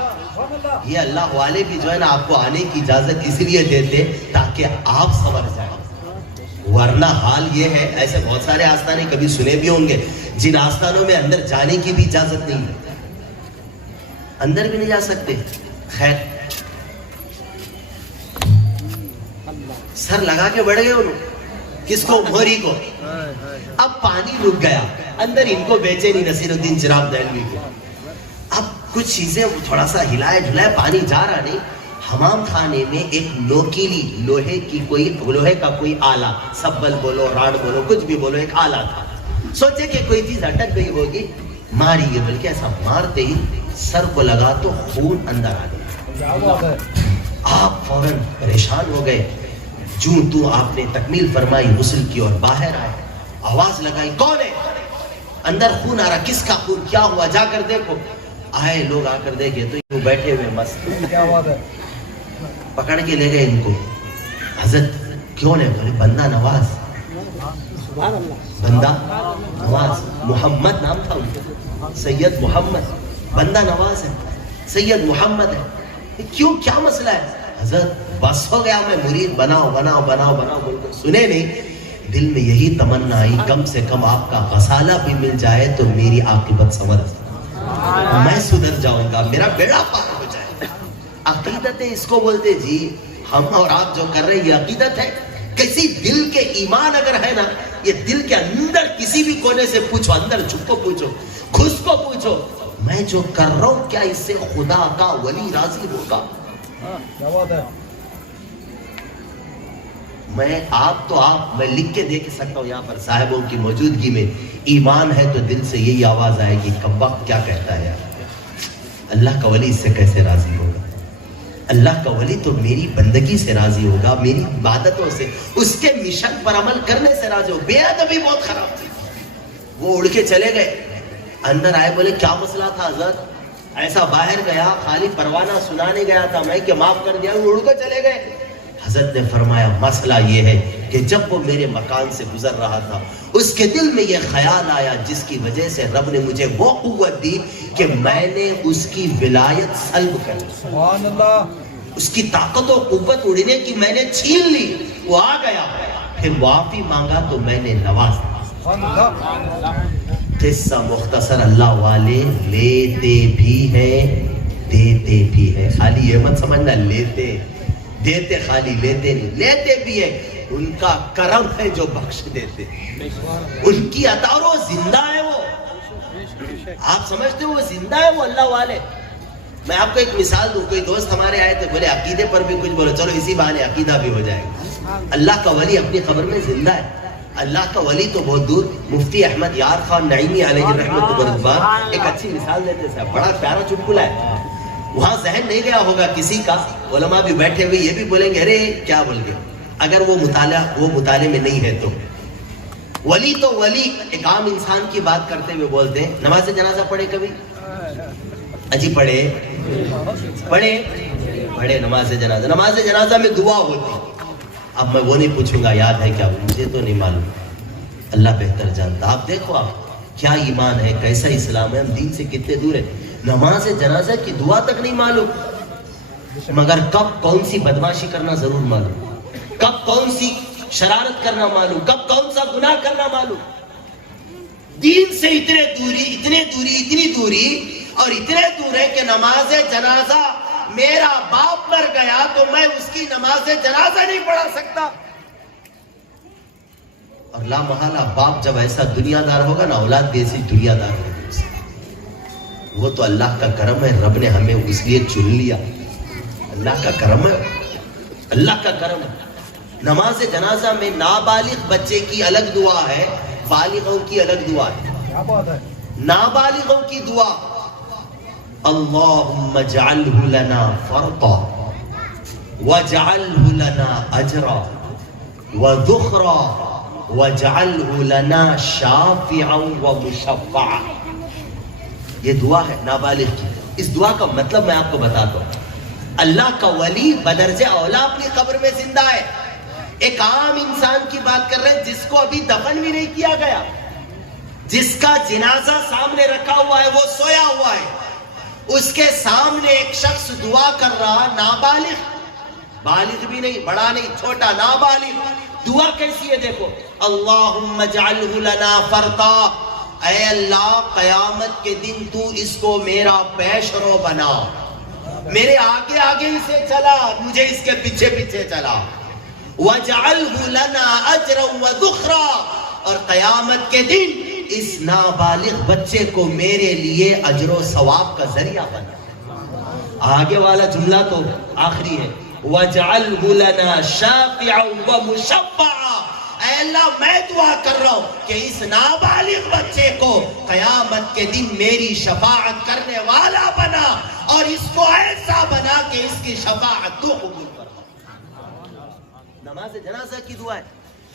یہ اللہ والے بھی جو ہے نا آپ کو آنے کی اجازت اس لیے دیتے تاکہ آپ سنور جائیں, ورنہ حال یہ ہے, ایسے بہت سارے آستانے کبھی سنے بھی ہوں گے جن آستانوں میں اندر جانے کی بھی اجازت نہیں ہے, اندر بھی نہیں جا سکتے. خیر سر لگا کے بڑھ گئے انہوں, کس کو؟ موری کو. اب پانی رک گیا اندر, ان کو بیچے نہیں نصیر الدین چراغ دہلوی کو. اب کچھ چیزیں تھوڑا سا ہلائے ڈھلائے, پانی جا رہا نہیں. حمام خانے میں ایک نوکیلی لوہے کا کوئی آلہ, سبل بولو راڈ بولو کچھ بھی بولو, ایک آلہ تھا. سوچے کہ کوئی چیز اٹک گئی ہوگی, ماری گئی, بلکہ ایسا مارتے ہی سر کو لگا تو خون اندر آ گیا. آپ فوراً پریشان ہو گئے. جوں تو آپ نے تکمیل فرمائی, غسل کی اور باہر آئے, آواز لگائی کون ہے؟ اندر خون آ رہا. کس کا خون؟ کیا ہوا؟ جا کر دیکھو. آئے لوگ, آ کر دیکھے تو یوں بیٹھے ہوئے مست. پکڑ کے لے گئے ان کو. حضرت کیوں نے؟ بولے بندہ نواز. بندہ نواز, محمد نام تھا ان کا, سید محمد. بندہ نواز ہے, سید محمد ہے. کیوں, کیا مسئلہ ہے؟ حضرت بس ہو گیا, میں مرید بناؤ بناؤ بناؤ بناؤ بول کر سنے نہیں. دل میں یہی تمنا آئی کم سے کم آپ کا غسالہ بھی مل جائے تو میری عاقبت سنور جائے, میں سدھر جاؤں گا, میرا بیڑا پار ہو جائے. عقیدت اس کو بولتے جی. ہم اور آپ جو کر رہے ہیں یہ عقیدت ہے. کسی دل کے ایمان اگر ہے نا, یہ دل کے اندر کسی بھی کونے سے پوچھو, اندر چھپ کو پوچھو, خود کو پوچھو, میں جو کر رہا ہوں کیا اس سے خدا کا ولی راضی ہوگا؟ میں لکھ کے دیکھ سکتا ہوں یہاں پر صاحبوں کی موجودگی میں. ایمان ہے تو دل سے یہی آواز آئے گی کب وقت کیا کہتا ہے یار, اللہ کا ولی اس سے کیسے راضی ہوگا؟ اللہ کا ولی تو میری بندگی سے راضی ہوگا, میری عبادتوں سے, اس کے مشن پر عمل کرنے سے راضی ہوگا. بے ادبی بہت خراب تھی. وہ اڑ کے چلے گئے, اندر آئے, بولے کیا مسئلہ تھا حضرت؟ ایسا باہر گیا, خالی پروانہ سنانے گیا تھا میں کہ معاف کر دیا, اڑ کے چلے گئے. حضرت نے فرمایا مسئلہ یہ ہے کہ جب وہ میرے مکان سے گزر رہا تھا اس کے دل میں یہ خیال آیا جس کی وجہ سے رب نے مجھے وہ قوت دی کہ میں نے اس کی ولایت سلب کر لی. سبحان اللہ. اس کی طاقت و قوت اڑنے کی میں نے چھین لی. وہ آ گیا, پھر معافی مانگا تو میں نے نواز دیا. قصہ مختصر, اللہ والے لیتے بھی ہیں دیتے بھی ہیں. خالی یہ مت سمجھنا لیتے دیتے, خالی لیتے نہیں, لیتے بھی ہے. ان کا کرم ہے جو بخش دیتے, ان کی عطا, اور وہ زندہ ہے. وہ آپ سمجھتے ہو وہ زندہ ہے, وہ اللہ والے. میں آپ کو ایک مثال دوں. کوئی دوست ہمارے آئے تھے, بولے عقیدے پر بھی کچھ بولو, چلو اسی بہانے عقیدہ بھی ہو جائے گا. اللہ کا ولی اپنی قبر میں زندہ ہے. اللہ کا ولی تو بہت دور. مفتی احمد یار خان نعیمی علیہ الرحمت والرضوان ایک اچھی مثال دیتے صاحب, بڑا پیارا چٹکلا ہے. وہاں ذہن نہیں گیا ہوگا کسی کا, علماء بھی بیٹھے ہوئے یہ بھی بولیں گے ارے کیا بول گئے, اگر وہ مطالعے میں نہیں ہے تو. ولی تو ولی ایک عام انسان کی بات کرتے ہوئے بولتے ہیں نماز جنازہ پڑھے کبھی؟ اجی پڑھے نماز جنازہ میں دعا ہوتی. اب میں وہ نہیں پوچھوں گا یاد ہے کیا, مجھے تو نہیں معلوم, اللہ بہتر جانتا. آپ دیکھو آپ کیا ایمان ہے, کیسا اسلام ہے, ہم دین سے کتنے دور ہیں. نماز جنازہ کی دعا تک نہیں معلوم, مگر کب کون سی بدماشی کرنا ضرور معلوم, کب کون سی شرارت کرنا معلوم, کب کون سا گناہ کرنا معلوم. دین سے اتنی دوری اور اتنے دور ہے کہ نماز جنازہ, میرا باپ مر گیا تو میں اس کی نماز جنازہ نہیں پڑھا سکتا. اور لا محالہ باپ جب ایسا دنیا دار ہوگا نا, اولاد بھی ایسی دنیا دار ہوگی. وہ تو اللہ کا کرم ہے, رب نے ہمیں اس لیے چن لیا. اللہ کا کرم ہے, اللہ کا کرم ہے. نماز جنازہ میں نابالغ بچے کی الگ دعا ہے, بالغوں کی الگ دعا ہے، نابالغوں کی دعا اللہم اجعلہ لنا فرطا واجعلہ لنا اجرا وذخرا واجعلہ لنا شافعا ومشفعا. یہ دعا ہے نابالغ کی. اس دعا کا مطلب میں آپ کو بتاتا ہوں. اللہ کا ولی بدرجہ اولا اپنی قبر میں زندہ ہے. ایک عام انسان کی بات کر رہے ہیں جس کو ابھی دفن بھی نہیں کیا گیا، جس کا جنازہ سامنے رکھا ہوا ہے، وہ سویا ہوا ہے، اس کے سامنے ایک شخص دعا کر رہا، نابالغ، بالغ بھی نہیں، بڑا نہیں، چھوٹا، نابالغ. دعا کیسی ہے دیکھو، اللہم اجعلہ لنا فرطا، اے اللہ قیامت کے دن تو اس کو میرا پیش رو بنا، میرے آگے آگے اسے چلا، مجھے اس کے پیچھے پیچھے چلا. وَجَعَلْهُ لَنَا أَجْرًا وَذُخْرًا، اور قیامت کے دن اس نابالغ بچے کو میرے لیے اجر و ثواب کا ذریعہ بنا. آگے والا جملہ تو آخری ہے، وَجَعَلْهُ لَنَا شَافِعًا وَمُشَفَّعًا. اے اللہ میں دعا کر رہا ہوں کہ اس نابالغ بچے کو قیامت کے دن میری شفاعت کرنے والا بنا، اور اس کو ایسا بنا کہ اس کی شفاعت تو قبول کر. نماز جنازہ کی دعا ہے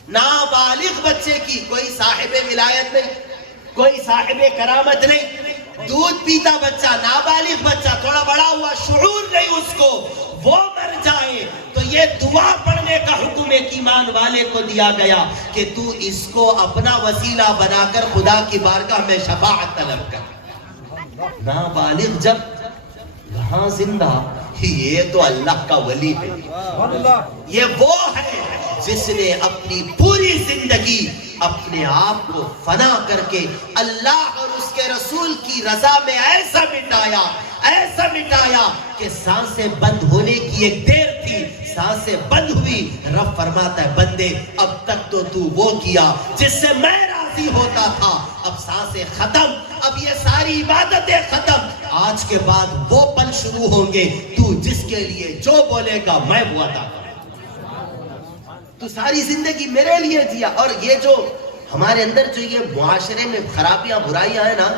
نابالغ بچے کی. کوئی صاحب ولایت نہیں، کوئی صاحب کرامت نہیں، دودھ پیتا بچہ، نابالغ بچہ، تھوڑا بڑا ہوا، شعور نہیں اس کو، وہ مر جائے تو یہ دعا پڑھنے کا حکم ایک ایمان والے کو دیا گیا کہ تو اس کو اپنا وسیلہ بنا کر خدا کی بارگاہ میں شفاعت طلب کر. نابالغ جب وہاں زندہ، یہ تو اللہ کا ولی ہے. یہ وہ ہے جس نے اپنی پوری زندگی اپنے آپ کو فنا کر کے اللہ اور اس کے رسول کی رضا میں ایسا مٹایا کہ سانسیں بند ہونے کی ایک دیر تھی، سانسیں بند ہوئی، رب فرماتا ہے بندے اب تک تو وہ کیا جس سے میں راضی ہوتا تھا، اب سانسیں ختم، اب یہ ساری عبادتیں ختم، آج کے بعد وہ پل شروع ہوں گے تو جس کے لیے جو بولے گا میں وہ ادا کروں. تو ساری زندگی میرے لیے جیا. اور یہ جو ہمارے اندر جو یہ معاشرے میں خرابیاں برائیاں ہیں نا،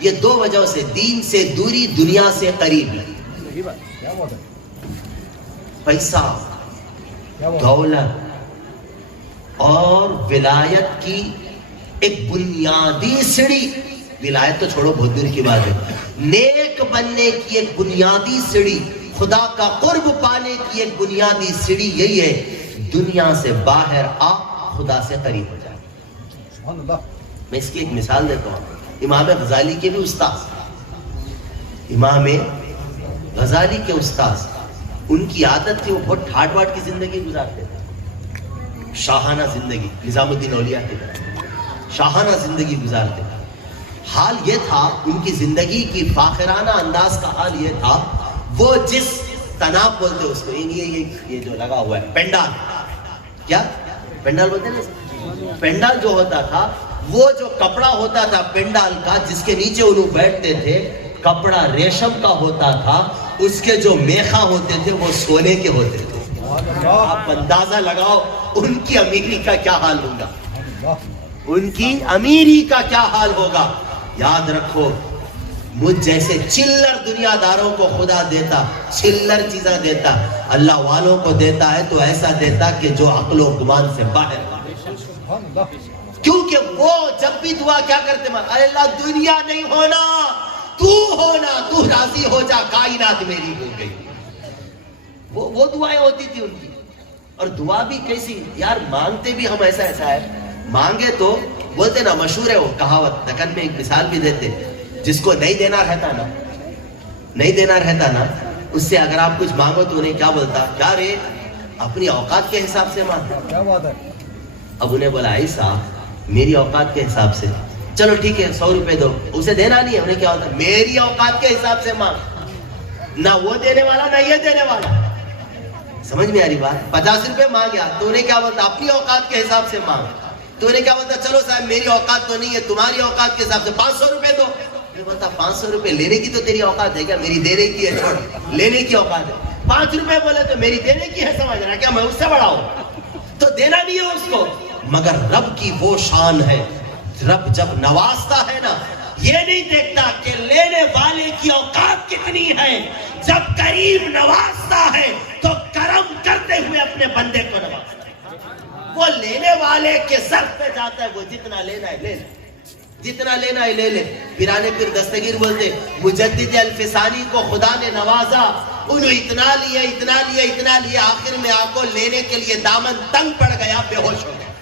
یہ دو وجہ سے، دین سے دوری، دنیا سے قریبی. پیسہ، دولت اور ولایت کی ایک بنیادی سیڑھی، ولایت تو چھوڑو بہت دور کی بات ہے، نیک بننے کی ایک بنیادی سیڑھی، خدا کا قرب پانے کی ایک بنیادی سیڑھی یہی ہے دنیا سے باہر آ، خدا سے قریب ہو جائے. میں اس کی ایک مثال دیتا ہوں. امام غزالی کے بھی استاذ، امام غزالی کے استاذ، ان کی عادت تھی وہ بہت ٹھاٹ باٹ کی زندگی گزارتے تھے، شاہانہ زندگی، نظام الدین اولیاء کی طرح شاہانہ زندگی گزارتے. حال یہ تھا ان کی زندگی کی فاخرانہ انداز کا حال یہ تھا، وہ جس تناب بولتے اس کو، یہ جو لگا ہوا ہے پینڈال، کیا پینڈال بولتے ہیں، پینڈال جو ہوتا تھا، وہ جو کپڑا ہوتا تھا پینڈال کا جس کے نیچے انہوں بیٹھتے تھے، کپڑا ریشم کا ہوتا تھا، اس کے جو میخا ہوتے تھے وہ سونے کے ہوتے تھے. آپ اندازہ لگاؤ ان کی امیری کا کیا حال ہوگا، ان کی امیری کا کیا حال ہوگا. یاد رکھو مجھ جیسے چلر دنیا داروں کو خدا دیتا، چلر چیزاں دیتا، اللہ والوں کو دیتا ہے تو ایسا دیتا کہ جو عقل و گمان سے باہر. کیونکہ وہ جب بھی دعا کیا کرتے ہیں، اے اللہ دنیا نہیں ہونا، تو ہونا، تو راضی ہو جا، کائنات میری ہو گئی. وہ دعائیں ہوتی تھی ان کی. اور دعا بھی کیسی یار، مانگتے بھی ہم ایسا ہے، مانگے تو بولتے نا، مشہور ہے وہ کہاوت، دکن میں ایک مثال بھی دیتے، جس کو نہیں دینا رہتا نا اس سے اگر آپ کچھ مانگو تو انہیں کیا بولتا، کیا رے اپنی اوقات کے حساب سے مانگ. اب انہیں بولا ایسا میری اوقات کے حساب سے، چلو ٹھیک ہے 100 روپے دو، اسے دینا نہیں ہے. انہیں کیا ہوتا، میری اوقات کے حساب سے مانگ، نہ وہ دینے والا نہ یہ دینے والا. سمجھ میں آ رہی بات؟ 50 روپے مانگیا تو انہیں کیا بولتا، اپنی اوقات کے حساب سے مانگ. تو انہیں کیا بولتا، چلو صاحب میری اوقات تو نہیں ہے، تمہاری اوقات کے حساب سے 500 روپے دو. بولتا 500 روپے لینے کی تو تیری اوقات ہے کیا، میری دینے کی ہے، چھوڑ، لینے کی اوقات ہے. 5 روپے بولے تو میری دینے کی ہے، سمجھ رہا کیا میں اس سے بڑا ہوں، تو دینا نہیں ہے اس کو. مگر رب کی وہ شان ہے رب جب نوازتا ہے نا، یہ نہیں دیکھتا کہ لینے والے کی اوقات کتنی ہے، جب کریم نوازتا ہے تو کرم کرتے ہوئے اپنے بندے کو نوازتا ہے۔ وہ لینے والے کے ضرب پہ جاتا ہے، وہ جتنا لینا ہے لے لے، جتنا لینا ہے لے لے۔ پیرانے پیر دستگیر بولتے مجدد الفسانی کو خدا نے نوازا، انہوں اتنا لیا اتنا لیا اتنا لیا، آخر میں آپ کو لینے کے لیے دامن تنگ پڑ گیا، بے ہوش ہو گئے،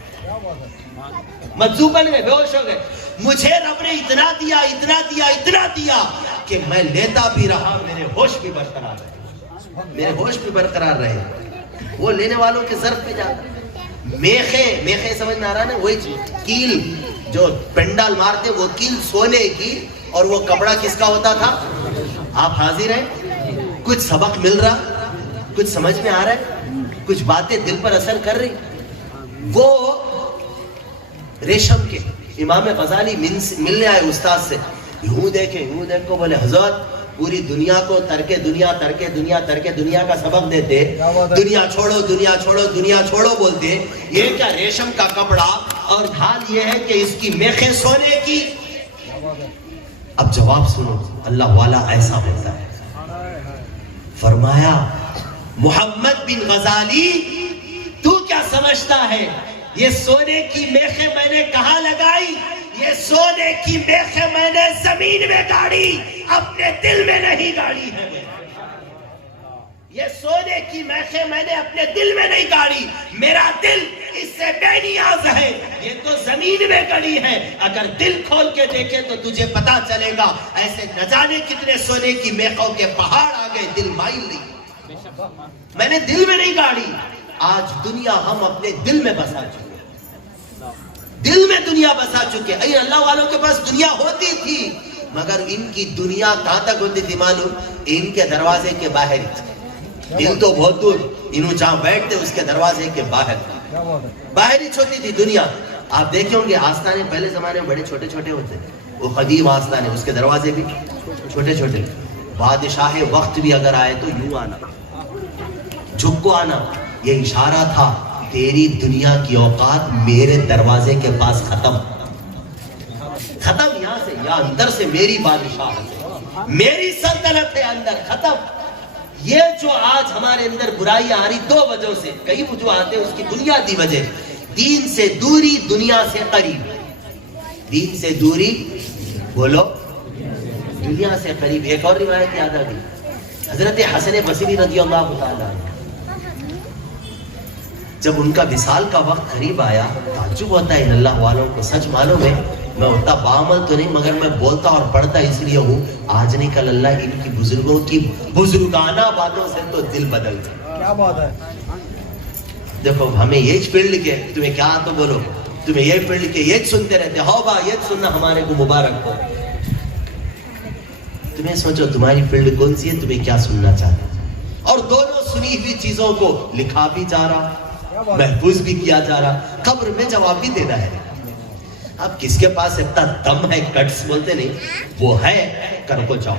مجذوب بن گئے، بے ہوش ہو گئے۔ مجھے رب نے اتنا دیا اتنا دیا اتنا دیا کہ میں لیتا بھی رہا، میرے ہوش بھی برقرار رہے، میرے ہوش بھی برقرار رہے۔ وہ لینے والوں کے ظرف پہ جاتا۔ میخیں سمجھ میں آ رہا نا، وہی کیل جو پنڈال مارتے وہ کیل سونے کی، اور وہ کپڑا کس کا ہوتا تھا؟ آپ حاضر ہیں؟ کچھ سبق مل رہا، کچھ سمجھ میں آ رہا ہے، کچھ باتیں دل پر اثر کر رہی۔ وہ ریشم کے امام غزالی ملنے آئے استاد سے، یوں دیکھو، بولے حضرت پوری دنیا کو ترک دنیا کا سبق دیتے، دنیا چھوڑو دنیا چھوڑو دنیا چھوڑو بولتے، یہ کیا ریشم کا کپڑا اور ڈھال یہ ہے کہ اس کی میخیں سونے کی۔ اب جواب سنو، اللہ والا ایسا ہوتا ہے۔ فرمایا محمد بن غزالی تو کیا سمجھتا ہے یہ سونے کی میخیں میں نے کہاں لگائی؟ یہ سونے کی میخیں میں نے زمین میں گاڑی، اپنے دل میں نہیں گاڑی ہے۔ یہ سونے کی میخیں میں نے اپنے دل میں نہیں گاڑی، میرا دل اس سے بے نیاز ہے، یہ تو زمین میں گڑی ہے۔ اگر دل کھول کے دیکھے تو تجھے پتا چلے گا، ایسے نہ جانے کتنے سونے کی میخوں کے پہاڑ آ گئے، دل مائل نہیں، میں نے دل میں نہیں گاڑی۔ آج دنیا ہم اپنے دل میں بسا چکے، دل میں دنیا بسا چکے۔ اے اللہ والوں کے پاس دنیا ہوتی تھی، مگر ان کی دنیا کہاں تک ہوتی تھی معلوم؟ ان کے دروازے کے باہر ہی تھی۔ دل تو بہت دور، انہوں جہاں بیٹھتے اس کے دروازے کے باہر ہی چھوٹی تھی دنیا۔ آپ دیکھیں ہوں گے آستانے پہلے زمانے میں بڑے چھوٹے چھوٹے ہوتے، وہ قدیم آستانے، اس کے دروازے بھی چھوٹے چھوٹے۔ بادشاہ وقت بھی اگر آئے تو یوں آنا، جھک کو آنا، یہ اشارہ تھا تیری دنیا کی اوقات میرے دروازے کے پاس ختم یہاں سے، یا اندر سے میری بادشاہ ہے، میری سلطنت ہے اندر، ختم۔ یہ جو آج ہمارے اندر برائیاں آ رہی دو وجہ سے، کئی وجوہات ہیں، اس کی بنیادی وجہ دین سے دوری، دنیا سے قریب، دین سے دوری، بولو دنیا سے قریب۔ ایک اور روایت یاد آ گئی، حضرت حسن بصری رضی اللہ تعالیٰ جب ان کا وصال کا وقت قریب آیا، تعجب ہوتا ہے ان اللہ والوں کو، سچ معلوم ہے میں اتنا بعمل تو نہیں، مگر میں بولتا اور پڑھتا اس لیے ہوں، آج نہیں کل اللہ ان کی بزرگوں کی بزرگانہ باتوں سے تو دل بدل گیا۔ کیا بات ہے، دیکھو ہمیں یہ فیلڈ کے، تمہیں کیا تو بولو، تمہیں یہ فیلڈ کے یہ سنتے رہتے ہو با، یہ سننا ہمارے کو مبارک ہو۔ تمہیں سوچو تمہاری فیلڈ کون سی ہے، تمہیں کیا سننا چاہتے، اور دونوں سنی ہوئی چیزوں کو لکھا بھی جا رہا، محفوظ بھی کیا جا رہا، قبر میں جواب بھی دینا ہے۔ اب کس کے پاس اتنا دم ہے، گٹس بولتے نہیں، وہ ہے کر کو جاؤ،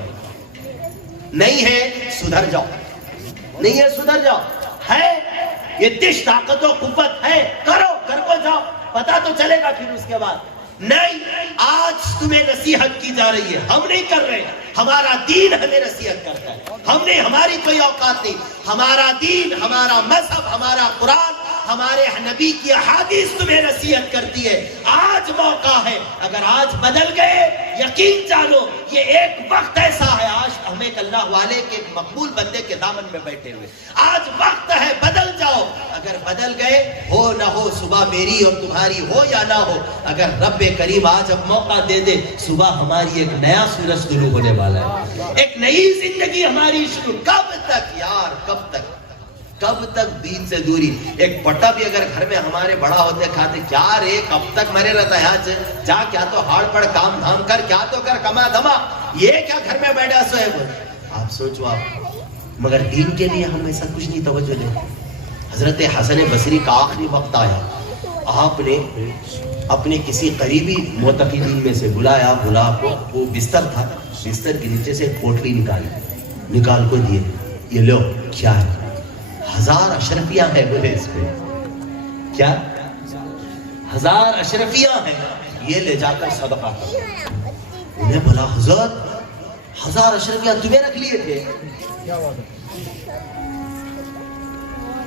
نہیں ہے سدھر جاؤ، نہیں ہے سدھر جاؤ، ہے یہ دش طاقت و قوت ہے، کرو کر کو جاؤ، پتا تو چلے گا پھر اس کے بعد۔ نہیں، آج تمہیں نصیحت کی جا رہی ہے، ہم نہیں کر رہے، ہمارا دین ہمیں نصیحت کرتا ہے، ہم نے، ہماری کوئی اوقات نہیں، ہمارا دین، ہمارا مذہب، ہمارا قرآن، ہمارے نبی کی احادیث تمہیں نصیحت کرتی ہے۔ آج موقع ہے، اگر آج بدل گئے یقین جانو یہ ایک وقت ایسا ہے، آج ہم ایک اللہ والے کے مقبول بندے کے دامن میں بیٹھے ہوئے، آج وقت ہے بدل جاؤ۔ اگر بدل گئے، ہو نہ ہو صبح میری اور تمہاری ہو یا نہ ہو، اگر رب کریم آج اب موقع دے دے، صبح ہماری ایک نیا سورج طلوع ہونے والا ہے، ایک نئی زندگی ہماری شروع۔ کب تک یار، کب تک دین سے دوری؟ ایک پٹا بھی اگر گھر میں ہمارے بڑا ہوتے کھاتے، کیا رے کب تک مرے رہتا ہے، جا کیا تو ہاڑ پڑ کام دھام کر، کیا تو کر کما دھما، یہ کیا گھر میں بیٹھا سو ہے۔ آپ سوچو آپ، مگر دین کے لیے ہم ایسا کچھ نہیں توجہ دیں۔ حضرت حسن بصری کا آخری وقت آیا، آپ نے اپنے کسی قریبی معتقدین میں سے بلایا، وہ بستر تھا، بستر کے نیچے سے پوٹلی نکال کو دیے، یہ لو کیا ہے، 1000 اشرفیاں ہیں، بولے اس پہ کیا 1000 اشرفیاں ہیں، یہ لے جا کر صدقہ کرو. انہیں بولا حضرت 1000 اشرفیاں تمہیں رکھ لیے تھے.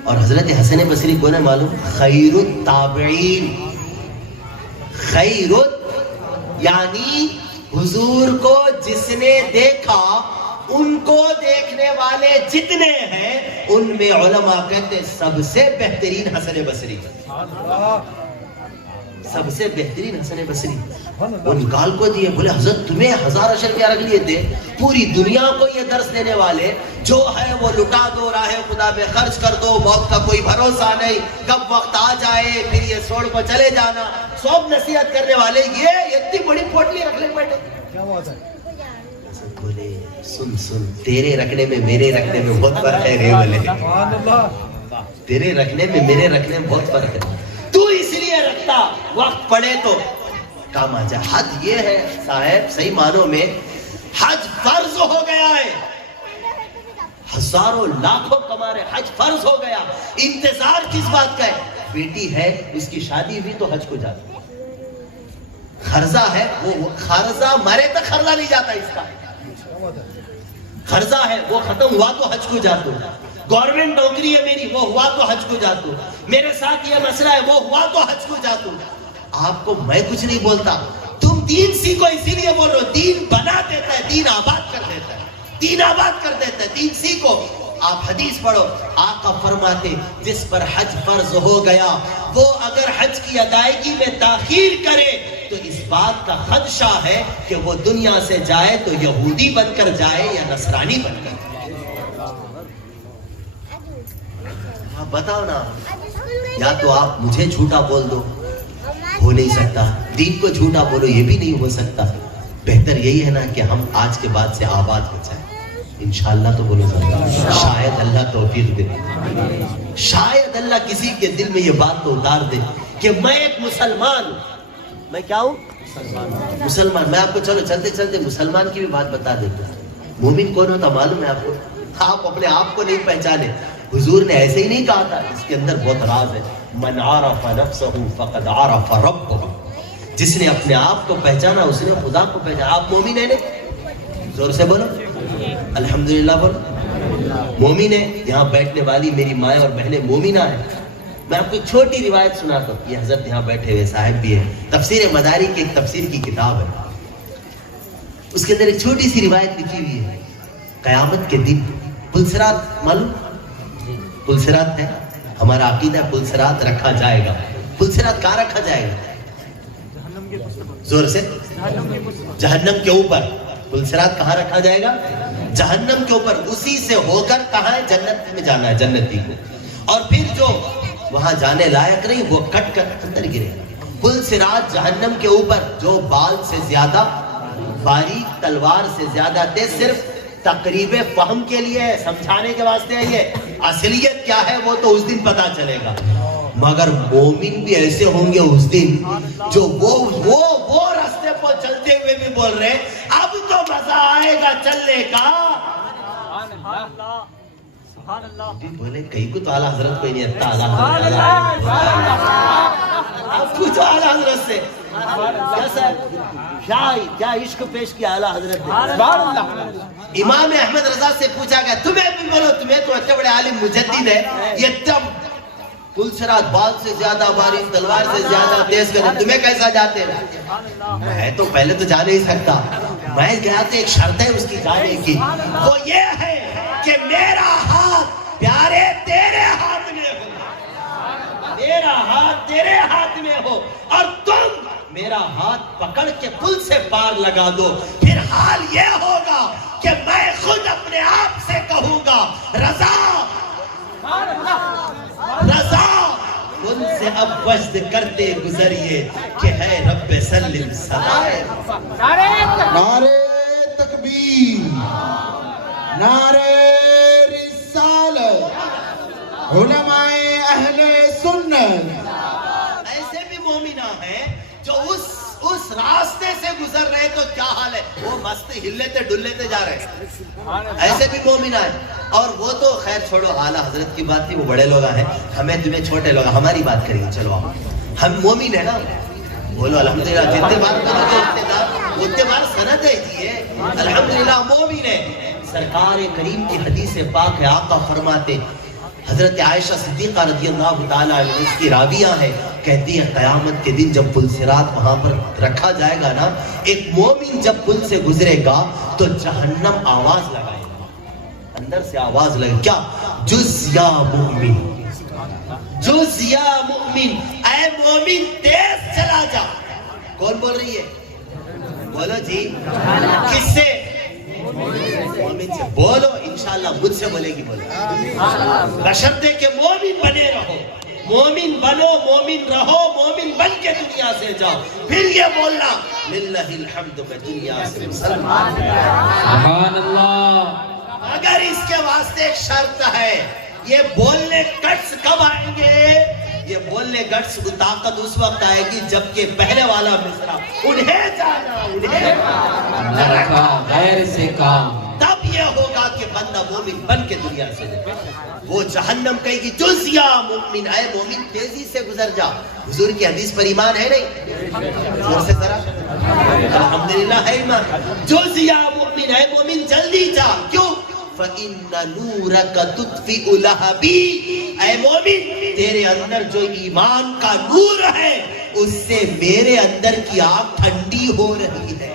اور حضرت حسن بصری کو نے معلوم خیر التابعین، خیر یعنی حضور کو جس نے دیکھا ان کو دیکھنے والے جتنے ہیں ان میں علماء کہتے سب سے بہترین حسن بصری، سب سے بہترین حسن بصری. وہ نکال کو دیے، بولے حضرت تمہیں 1000 اشرفیاں رکھ لیے تھے، پوری دنیا کو یہ درس دینے والے جو ہے وہ لٹا دو، راہ خدا میں خرچ کر دو، موت کا کوئی بھروسہ نہیں، کب وقت آ جائے پھر یہ چھوڑ کو چلے جانا، سب نصیحت کرنے والے یہ اتنی بڑی پوٹلی رکھ لے بیٹھے. کیا بات ہے؟ بولے سن سن، تیرے رکھنے میں میرے رکھنے میں بہت فرق ہے رے والے، تیرے رکھنے میں میرے رکھنے میں بہت فرق ہے. تو اس لیے رکھتا وقت پڑے تو کام آ جائے. حج یہ ہے صاحب صحیح معنوں میں حج فرض ہو گیا ہے، ہزاروں لاکھوں کما رہے، حج فرض ہو گیا. انتظار کس بات کا ہے؟ بیٹی ہے اس کی شادی ہوئی تو حج کو جاتا، خرزہ ہے وہ خرزہ مرے تک خرزہ نہیں جاتا، اس کا خرزہ ہے وہ ختم ہوا تو حج کو جاتا. گورنمنٹ نوکری ہے میری، وہ ہوا تو حج کو جاتا. میرے ساتھ یہ مسئلہ ہے، وہ ہوا تو حج کو جاتا. آپ کو میں کچھ نہیں بولتا، تم دین سیکھو، اسی لیے بول رہے ہو. دین بنا دیتا ہے، دین آباد کر دیتا ہے، دین آباد کر دیتا ہے. دین سیکھو. آپ حدیث پڑھو، آقا فرماتے جس پر حج فرض ہو گیا وہ اگر حج کی ادائیگی میں تاخیر کرے تو اس بات کا خدشہ ہے کہ وہ دنیا سے جائے تو یہودی بن کر جائے یا نصرانی بن کر جائے. آپ بتاؤ نا، یا تو آپ مجھے جھوٹا بول دو، ہو نہیں سکتا. دین کو جھوٹا بولو، یہ بھی نہیں ہو سکتا. بہتر یہی ہے نا کہ ہم آج کے بعد سے آباد ہو جائیں انشاءاللہ. تو بولو شاید اللہ توفیق دے، شاید اللہ کسی کے دل میں یہ بات تو اتار دے کہ میں ایک مسلمان ہوں. میں کیا ہوں؟ مسلمان. میں آپ کو چلو چلتے چلتے مسلمان کی بھی بات بتا دیتا ہوں. مومن کون ہوتا معلوم ہے آپ کو؟ آپ اپنے آپ کو نہیں پہچانے. حضور نے ایسے ہی نہیں کہا تھا، اس کے اندر بہت راز ہے. من عرف نفسہ فقد عرف ربہ، جس نے اپنے آپ کو پہچانا اس نے خدا کو پہچانا. آپ مومن ہیں نا؟ زور سے بولو الحمدللہ بولو. مومن ہے. یہاں بیٹھنے والی میری مائیں اور بہنیں مومنہ ہیں. میں آپ کو چھوٹی روایت سناتا ہوں. یہ حضرت یہاں بیٹھے ہوئے صاحب بھی ہیں، تفسیر مداری کی ایک تفسیر کی کتاب ہے، اس کے اندر ایک چھوٹی سی روایت لکھی ہوئی ہے. قیامت کے دن پلسرات، معلوم پلسرات ہے ہمارا عقیدہ، پلسرات رکھا جائے گا. پلسرات کہاں رکھا جائے گا؟ زور سے. جہنم کے اوپر. پلسرات کہاں رکھا جائے گا؟ جہنم کے اوپر. اسی سے ہو کر کہاں ہے؟ جنت میں جانا ہے، جنتی کو. اور پھر جو وہاں جانے لائق نہیں وہ کٹ کر اندر گرے. پلسرات جہنم کے اوپر جو بال سے زیادہ باریک، تلوار سے زیادہ تیز، صرف تقریب فہم کے لیے ہے، سمجھانے کے واسطے ہے. یہ اصلیت کیا ہے وہ تو اس دن پتا چلے گا. مگر مومن بھی ایسے ہوں گے اس دن جو وہ راستے پر چلتے ہوئے بھی بول رہے اب تو مزہ آئے گا چلنے کا. بولے کہیں کو تو اعلیٰ حضرت کو ہی نہیں اتا. اعلیٰ حضرت اب پوچھو اعلیٰ حضرت سے کیا عشق پیش کیا اعلیٰ حضرت نے. امام احمد رضا سے پوچھا گیا تمہیں بھی بولو، تمہیں تو اتنے بڑے عالم مجدد ہے، یہ تب پلسرات بال سے زیادہ باریک، تلوار سے زیادہ تیز کریں، تمہیں کیسا جاتے ہیں؟ میں تو پہلے تو جا نہیں سکتا. میں گیا تو ایک شرط ہے اس کی جانے کی، وہ یہ ہے کہ میرا ہاتھ پیارے تیرے ہاتھ میں ہو، میرا ہاتھ تیرے ہاتھ میں ہو، اور تم میرا ہاتھ پکڑ کے پل سے پار لگا دو. پھر حال یہ ہوگا کہ میں خود اپنے آپ سے کہوں گا رضا رضا ان سے اب وجد کرتے گزریے کہ ہے رب سلم سلائے. نعرہ تکبیر، نعرہ رسالت، علماء اہل سنت. ایسے بھی مومنہ ہیں جو اس راستے سے گزر رہے تو کیا حال ہے، وہ مست ہلتے ڈلتے جا رہے ہیں. ایسے بھی مومنہ ہیں. اور وہ تو خیر چھوڑو، اعلیٰ حضرت کی بات تھی، وہ بڑے لوگ ہیں، ہمیں تمہیں چھوٹے لوگ، ہماری بات کریں گے. چلو ہم مومن ہیں نا. بولو الحمدللہ. جتنے بار بولو اتنے بار سند ہے. الحمدللہ مومن ہے. سرکار کریم کی حدیث پاک ہے, آقا فرماتے, حضرت عائشہ صدیقہ رضی اللہ تعالیٰ عنہ اس کی راویہ ہے, کہتی ہے قیامت کے دن جب پل صراط وہاں پر رکھا جائے گا نا, ایک مومن جب پل سے گزرے گا تو جہنم آواز لگائے گا, اندر سے آواز لگے, کیا؟ جز یا مومن, جز یا مومن, اے مومن تیز چلا جا. کون بول رہی ہے؟ بولو جی. کس سے؟ مومن سے. بولو انشاءاللہ مجھ سے بولے گی. بولو بشرطے کہ مومن بنے رہو, مومن بنو, مومن رہو, مومن بن کے دنیا سے جاؤ. پھر یہ بولنا للہ الحمد میں دنیا سے مسلمان. سبحان اللہ. اگر اس کے واسطے ایک شرط ہے, یہ بولنے گٹس کب آئیں گے؟ یہ بولنے گٹس کو طاقت اس وقت آئے گی جبکہ پہلے والا مصرع انہیں جانا, انہیں رکھا غیر سے کام, تب یہ ہوگا کہ بندہ مومن بن کے دنیا سے جائے. وہ جہنم کہے گی جز یا مومن, اے مومن تیزی سے گزر جا. حضور کی حدیث پر ایمان ہے نہیں؟ زور سے ذرا الحمدللہ ہے ایمان. جز یا مومن, اے مومن جلدی جا. کیوں؟ فَإِنَّ نُورَكَ تُطْفِئُ لَهَبِي, اے مومن تیرے اندر جو ایمان کا نور ہے اس سے میرے اندر کی آگ ٹھنڈی ہو رہی ہے.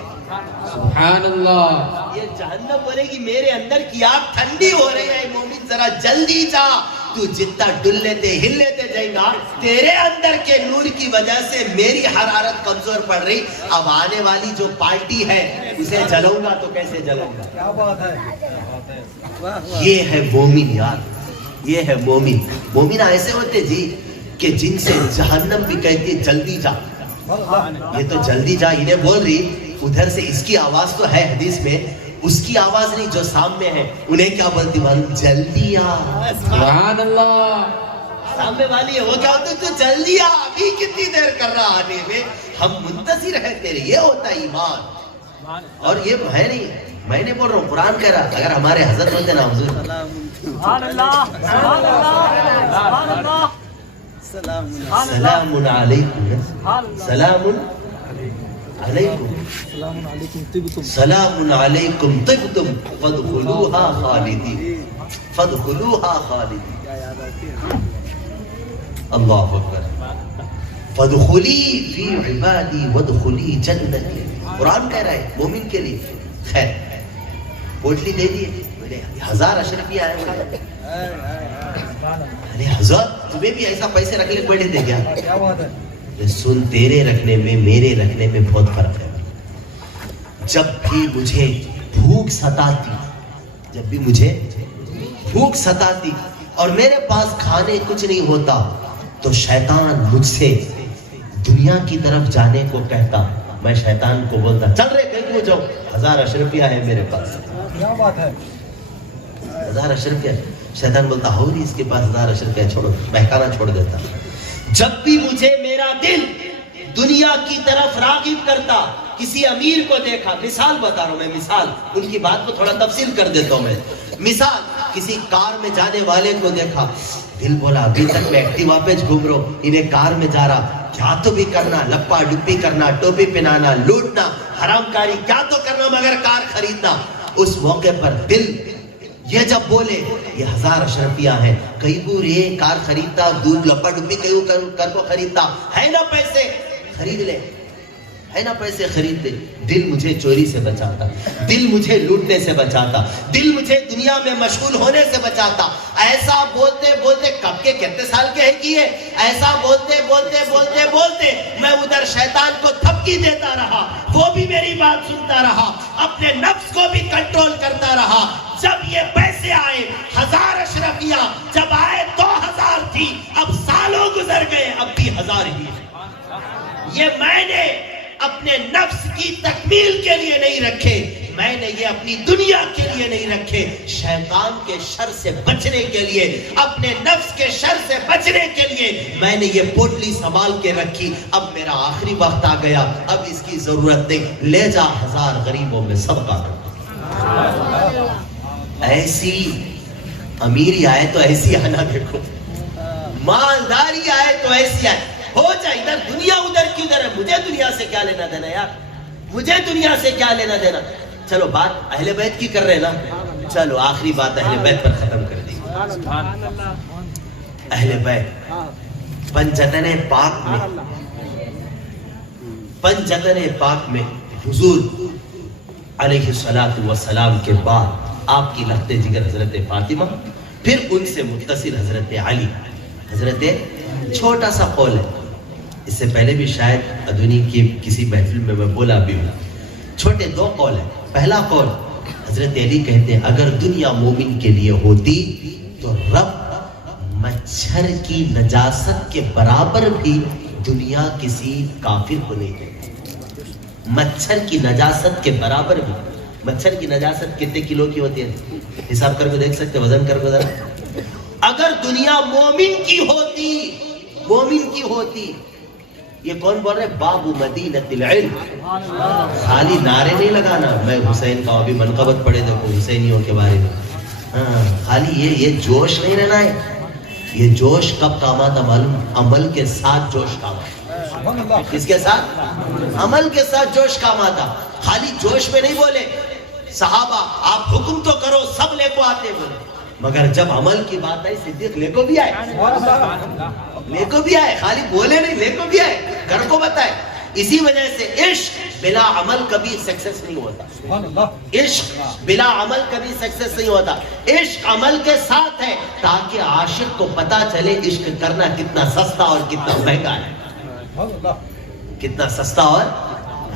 سبحان اللہ. یہ جہنم بولے گی میرے اندر کی آگ ٹھنڈی ہو رہی ہے, مومن ذرا جلدی جا. تو جتنا ڈل لیتے ہل لیتے جائے گا, تیرے اندر کے نور کی وجہ سے میری حرارت کمزور پڑ رہی. اب آنے والی جو پارٹی ہے اسے جلاؤں گا تو کیسے جلاؤں گا؟ کیا بات ہے. یہ ہے مومن یار, یہ ہے مومن. مومن ایسے ہوتے جی کہ جن سے جہنم بھی کہتی جلدی جا. یہ تو جلدی جا انہیں بول رہی, ادھر سے اس کی آواز تو ہے حدیث میں, اس کی آواز نہیں جو سامنے ہے انہیں کیا بولتی معلوم؟ جلدی آ. سبحان اللہ. سامنے والی ہے وہ کیا ہوتا ہے؟ تو جلدی آ, ابھی کتنی دیر کر رہا آنے میں, ہم منتظر ہیں تیرے. یہ ہوتا ہے ایمان. اور یہ ہے نہیں, میں نے بول رہا ہوں, قرآن کہہ رہا. اگر ہمارے حضرت ہوتے نا حضور سبحان اللہ, سبحان اللہ, سبحان اللہ, سلام علیکم, سلام علیکم, سلام علیکم طبتم فادخلوها خالدین, فادخلوها خالدین. اللہ اکبر. فادخلی فی عبادی وادخلی جنتی. قرآن کہہ رہا ہے مومن کے لیے. خیر پوٹلی دے دیے, 1000 اشرفیہ آئے. ارے حضرت تمہیں بھی ایسا پیسے رکھ لے پڑے دے گیا. سن, تیرے رکھنے میں میرے رکھنے میں بہت فرق ہے. جب بھی مجھے بھوک ستاتی, جب بھی مجھے بھوک ستاتی اور میرے پاس کھانے کچھ نہیں ہوتا تو شیطان مجھ سے دنیا کی طرف جانے کو کہتا. میں شیطان کو بولتا چل رہے کہیں کو جاؤ, 1000 اشرفیہ ہے میرے پاس. کیا بات ہے, 1000 اشرفیہ. شیطان بولتا ہو رہی اس کے پاس 1000 اشرفیہ, چھوڑو, بہکانا چھوڑ دیتا. جب بھی مجھے میرا دل دنیا کی طرف راغب کرتا, کسی امیر کو دیکھا, مثال بتا رہا ہوں میں, مثال, ان کی بات کو تھوڑا تفصیل کر دیتا ہوں میں. مثال, کسی کار میں جانے والے کو دیکھا, دل بولا ابھی تک میں ایکٹیوا پہ گھوم رہا ہوں, انہیں کار میں جا رہا, کیا تو بھی کرنا, لپا ڈپی کرنا, ٹوپی پہنانا, لوٹنا, حرام کاری کیا تو کرنا مگر کار خریدنا. اس موقع پر دل یہ جب بولے یہ 1000 اشرفیہ ہے, کئی گور یہ کار خریدتا, دودھ لپا ڈپی کر کو خریدتا ہے نا, پیسے خرید لے, ہے نا پیسے خرید لے. دل مجھے چوری سے بچاتا, دل مجھے لوٹنے سے بچاتا, دل مجھے دنیا میں مشغول ہونے سے بچاتا. ایسا بولتے بولتے, کب کے کتنے سال کے ہے کیے, ایسا بولتے بولتے بولتے بولتے میں ادھر شیطان کو تھپکی دیتا رہا, وہ بھی میری بات سنتا رہا, اپنے نفس کو بھی کنٹرول کرتا رہا. جب یہ پیسے آئے 1000 اشرفیہ, جب آئے 2000 تھی, اب سالوں گزر گئے, اب بھی 1000 ہی ہے. یہ میں نے اپنے نفس کی تکمیل کے لیے نہیں رکھے, میں نے یہ اپنی دنیا کے لیے نہیں رکھے, شیطان کے شر سے بچنے کے لیے, اپنے نفس کے شر سے بچنے کے لیے میں نے یہ پوٹلی سنبھال کے رکھی. اب میرا آخری وقت آ گیا, اب اس کی ضرورت نہیں, لے جا 1000 غریبوں میں صدقہ کر. ایسی امیری آئے تو ایسی آنا دیکھو, مالداری آئے تو ایسی آئے. ہو جائے ادھر دنیا ادھر کی ادھر ہے. مجھے دنیا سے کیا لینا دینا یار, مجھے دنیا سے کیا لینا دینا. چلو بات اہل بیت کی کر رہے نا, چلو آخری بات اہل بیت پر ختم کر دی. اہل بیت پنجتن پاک میں حضور علیہ السلام کے بعد آپ کی لخت جگر حضرت فاطمہ, پھر ان سے متصل حضرت علی. حضرت چھوٹا سا قول ہے, اس سے پہلے بھی شاید ادونی کی کسی محفل میں بولا بھی ہوں. چھوٹے دو قول ہیں. پہلا قول حضرت علی کہتے ہیں اگر دنیا مومن کے لیے ہوتی تو رب مچھر کی نجاست کے برابر بھی دنیا کسی کافر کو نہیں دیتی. مچھر کی نجاست کے برابر بھی. مچھر کی نجاست کتنے کلو کی ہوتی ہے, حساب کر کے دیکھ سکتے, وزن کر کے ذرا. اگر دنیا مومن کی ہوتی, یہ کون بول رہے, باب مدینۃ العلم. خالی نعرے نہیں لگانا, میں حسین کا ابھی منقبت پڑھے دیکھو حسینیوں کے بارے میں. ہاں خالی یہ جوش نہیں رہنا ہے. یہ جوش کب کام آتا معلوم, عمل کے ساتھ جوش کام آتا. کس کے ساتھ, عمل کے ساتھ جوش کام آتا. خالی جوش میں نہیں بولے صحابہ آپ حکم تو کرو, سب لے کو آتے بولے, مگر جب عمل کی بات آئی صدیق لے کو بھی آئے, خالی بولے نہیں, لے کو بھی آئے, گھر کو بتائے. اسی وجہ سے عشق بلا عمل کبھی سکسیس نہیں ہوتا. عشق بلا عمل کبھی سکسیس نہیں ہوتا. عشق عمل کے ساتھ ہے تاکہ عاشق کو پتا چلے عشق کرنا کتنا سستا اور کتنا مہنگا ہے. کتنا سستا. اور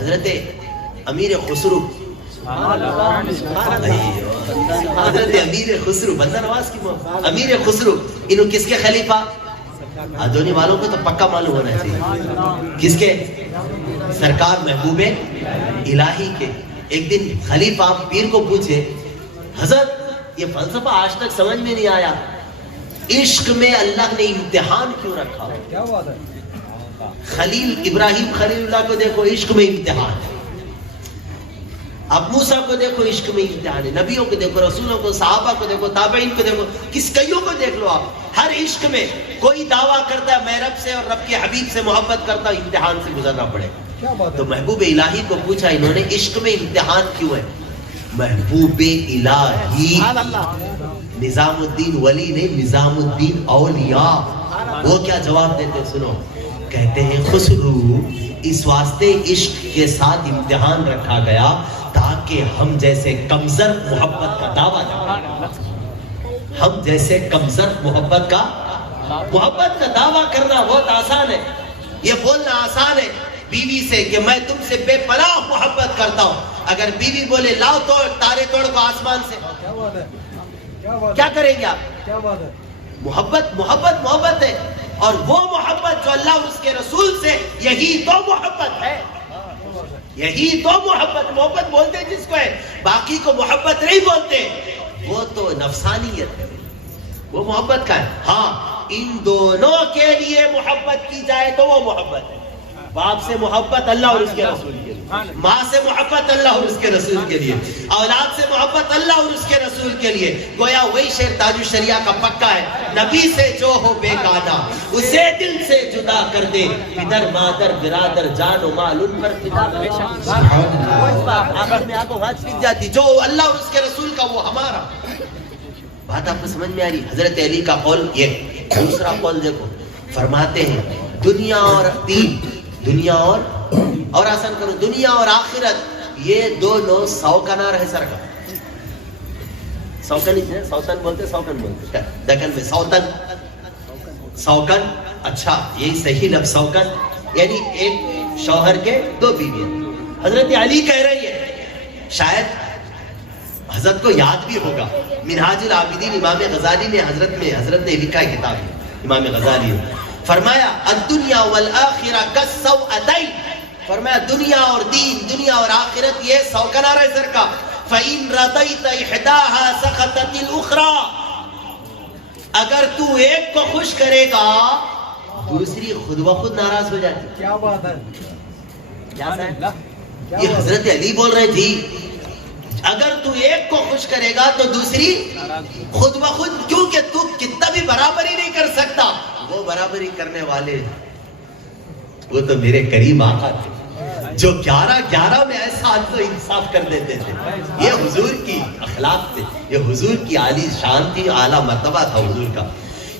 حضرت امیر خسرو, حضرت امیر خسرو, بندہ نواز کی امیر خسرو, انہوں کس کے خلیفہ, ادونی والوں کو تو پکا معلوم ہونا چاہیے کس کے, سرکار محبوب الہی کے. ایک دن خلیفہ پیر کو پوچھے حضرت یہ فلسفہ آج تک سمجھ میں نہیں آیا, عشق میں اللہ نے امتحان کیوں رکھا. کیا بات ہے. خلیل ابراہیم خلیل اللہ کو دیکھو عشق میں امتحان ہے, اب موسیٰ کو دیکھو عشق میں امتحان ہے, نبیوں کو دیکھو, رسولوں کو, صحابہ کو دیکھو, تابعین کو دیکھو, کس کئیوں کو دیکھ لو آپ. ہر عشق میں کوئی دعویٰ کرتا ہے میں رب سے اور رب کے حبیب سے محبت کرتا ہوں, امتحان سے گزرنا پڑے گا. تو محبوب الہی کو پوچھا انہوں نے عشق میں امتحان کیوں ہے. محبوب الہی نظام الدین ولی نہیں, نظام الدین اولیاء. وہ کیا جواب دیتے سنو, کہتے ہیں خسرو اس واسطے عشق کے ساتھ امتحان رکھا گیا تاکہ ہم جیسے کمزر محبت کا دعویٰ کرنا, ہم جیسے کمزر محبت کا دعویٰ کرنا بہت آسان ہے. یہ بولنا آسان ہے بیوی سے کہ میں تم سے بے پناہ محبت کرتا ہوں. اگر بیوی بولے لاؤ توڑ تارے توڑ کو آسمان سے, کیا کریں گے آپ. محبت ہے, اور وہ محبت جو اللہ اس کے رسول سے, یہی تو محبت ہے. یہی تو محبت بولتے جس کو ہے, باقی کو محبت نہیں بولتے, وہ تو نفسانیت ہے, وہ محبت کا ہے. ہاں ان دونوں کے لیے محبت کی جائے تو وہ محبت ہے. باپ سے محبت اللہ اور اس کے رسول کے لیے, ماں سے محبت اللہ اور اس کے رسول کے لیے, اولاد سے محبت اللہ اور اس کے رسول کے لیے. گویا وہی شعر تاج الشریعہ کا پکا ہے, نبی سے جو ہو بیگانہ اسے دل سے جدا کر دے, پدر مادر برادر جان و مال ان پر فدا کر. آخر میں آپ کو بات سیکھ جاتی, جو اللہ اور اس کے رسول کا وہ ہمارا. بات آپ کو سمجھ میں آ رہی. حضرت علی کا قول یہ. دوسرا قول دیکھو, فرماتے ہیں دنیا اور دین, دنیا اور آسان کرو, دنیا اور آخرت یہ دونوں سوکنار ہے. سر کا سوکن ہے, سوتن بولتے, سوکن بولتے دکن میں, سوکن. اچھا یہی صحیح لفظ سوکن, یعنی ایک شوہر کے دو بیویاں. حضرت علی کہہ رہی ہے, شاید حضرت کو یاد بھی ہوگا, منہاج العابدین امام غزالی نے حضرت نے لکھا ہے کتاب, امام غزالی نے فرمایا الدنیا والآخرہ کالسوءتین, فرمایا دنیا اور دین, دنیا اور آخرت یہ سوکنار ہے سر کا. فَإِن رَضَيْتَ إِحْدَاهَا سَخَطَتِ الْأُخْرَى, اگر تو ایک کو خوش کرے گا دوسری خود بخود ناراض ہو جاتی. کیا بات ہے. یہ حضرت علی بول رہے تھی, اگر تو ایک کو خوش کرے گا تو دوسری خود بخود, کیونکہ تو کتنا بھی برابری نہیں کر سکتا, وہ برابری کرنے والے وہ تو میرے کریم آقا تھے جو 11 میں ایسا عدل و انصاف کر دیتے تھے. یہ حضور کی اخلاق تھے, یہ حضور کی عالی شان تھی, اعلیٰ مرتبہ تھا حضور کا.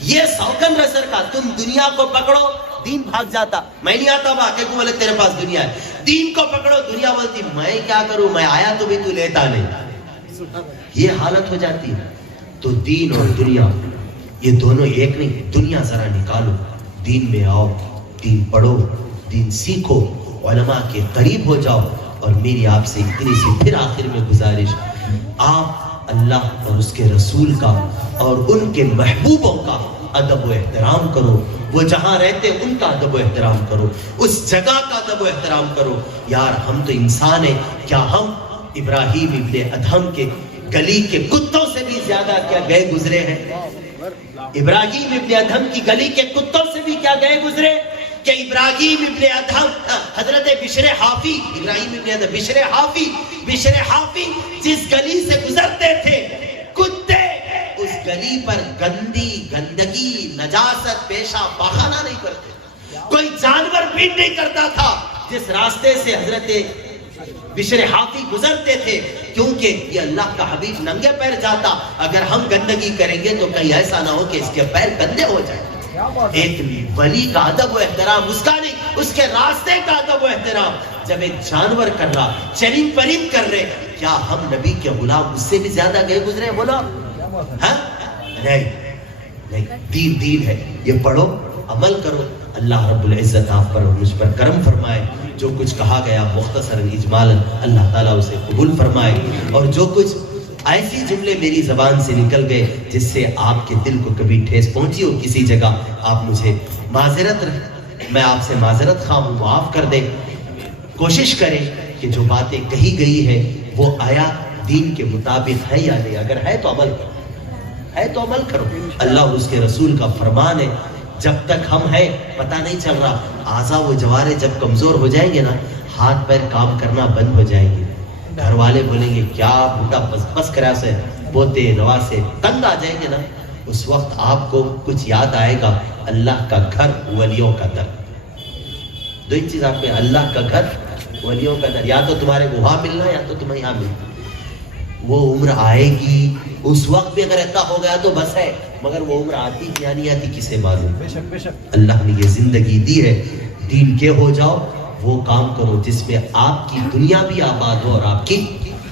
یہ سوکن رسر کا تم دنیا کو پکڑو, دین بھاگ جاتا. میں نہیں آتا بھاگے کو بولے تیرے پاس دنیا ہے. دین کو پکڑو, دنیا بولتی میں کیا کروں, میں آیا تو بھی تو لیتا نہیں. یہ حالت ہو جاتی ہے. تو دین اور دنیا یہ دونوں ایک نہیں. دنیا ذرا نکالو, دین میں آؤ, دین پڑھو, دین سیکھو, علماء کے قریب ہو جاؤ. اور میری آپ سے اتنی سی پھر آخر میں گزارش, آپ اللہ اور اس کے رسول کا اور ان کے محبوبوں کا ادب و احترام کرو. وہ جہاں رہتے ان کا ادب و احترام کرو, اس جگہ کا ادب و احترام کرو. یار ہم تو انسان ہیں, کیا ہم ابراہیم ابن ادہم کے گلی کے کتوں سے بھی زیادہ کیا گئے گزرے ہیں؟ ابراہیم ابن ادہم کی گلی کے کتوں سے بھی کیا گئے گزرے کہ ابراہیم ابن ادہم, حضرت بشر حافی, ابراہیم ابن ادہم بشر حافی جس گلی سے گزرتے تھے, کتے اس گلی پر گندگی نجاست پیشاب پاخانہ نہیں کرتے. کوئی جانور بھی نہیں کرتا تھا جس راستے سے حضرت بشر حافی گزرتے تھے, کیونکہ یہ اللہ کا حبیب ننگے پیر جاتا. اگر ہم گندگی کریں گے تو کہیں ایسا نہ ہو کہ اس کے پیر گندے ہو جائیں. ایک ولی کا ادب و احترام, اس کا نہیں, اس کے راستے کا ادب و احترام. جب ایک جانور کر رہا, چرند پرند کر رہے, کیا ہم نبی کے غلام اس سے بھی زیادہ گئے گزرے؟ بولو ہاں نہیں. دین ہے, یہ پڑھو, عمل کرو. اللہ رب العزت آپ پر اور مجھ پر کرم فرمائے. جو کچھ کہا گیا مختصراً اجمالاً اللہ تعالیٰ اسے قبول فرمائے, اور جو کچھ ایسی جملے میری زبان سے نکل گئے جس سے آپ کے دل کو کبھی ٹھیس پہنچی ہو کسی جگہ, آپ مجھے میں آپ سے معذرت خواہ ہوں, معاف کر دیں. کوشش کریں کہ جو باتیں کہی گئی ہیں وہ آیا دین کے مطابق ہے یا نہیں. اگر ہے تو عمل کرو, اللہ اور اس کے رسول کا فرمان ہے. جب تک ہم ہیں پتہ نہیں چل رہا, اعضاء و جوارے جب کمزور ہو جائیں گے نا, ہاتھ پیر کام کرنا بند ہو جائیں گے. گھر والے بولیں گے کیا بوٹا بس کرا سے, پوتے نواسے تنگ آ جائیں گے نا, اس وقت آپ کو کچھ یاد آئے گا, اللہ کا گھر ولیوں کا در. دو ہی چیز آپ میں, اللہ کا گھر ولیوں کا در. یا تو تمہارے وہاں ملنا یا تو تمہیں یہاں ملنا. وہ عمر آئے گی, اس وقت بھی اگر ایسا ہو گیا تو بس ہے, مگر وہ عمر آتی یا نہیں آتی کسے معلوم. اللہ نے یہ زندگی دی ہے, دین کے ہو جاؤ, وہ کام کرو جس میں آپ کی دنیا بھی آباد ہو اور آپ کی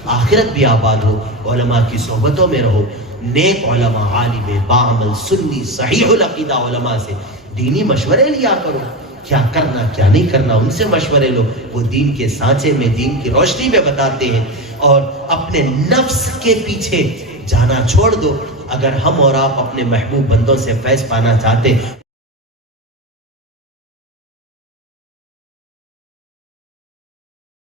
آخرت بھی آباد ہو. علماء کی صحبتوں میں رہو, نیک علماء, عالم باعمل سنی صحیح العقیدہ علماء سے دینی مشورے لیا کرو. کیا کرنا کیا نہیں کرنا ان سے مشورے لو, وہ دین کے سانچے میں دین کی روشنی میں بتاتے ہیں. اور اپنے نفس کے پیچھے جانا چھوڑ دو. اگر ہم اور آپ اپنے محبوب بندوں سے فیض پانا چاہتے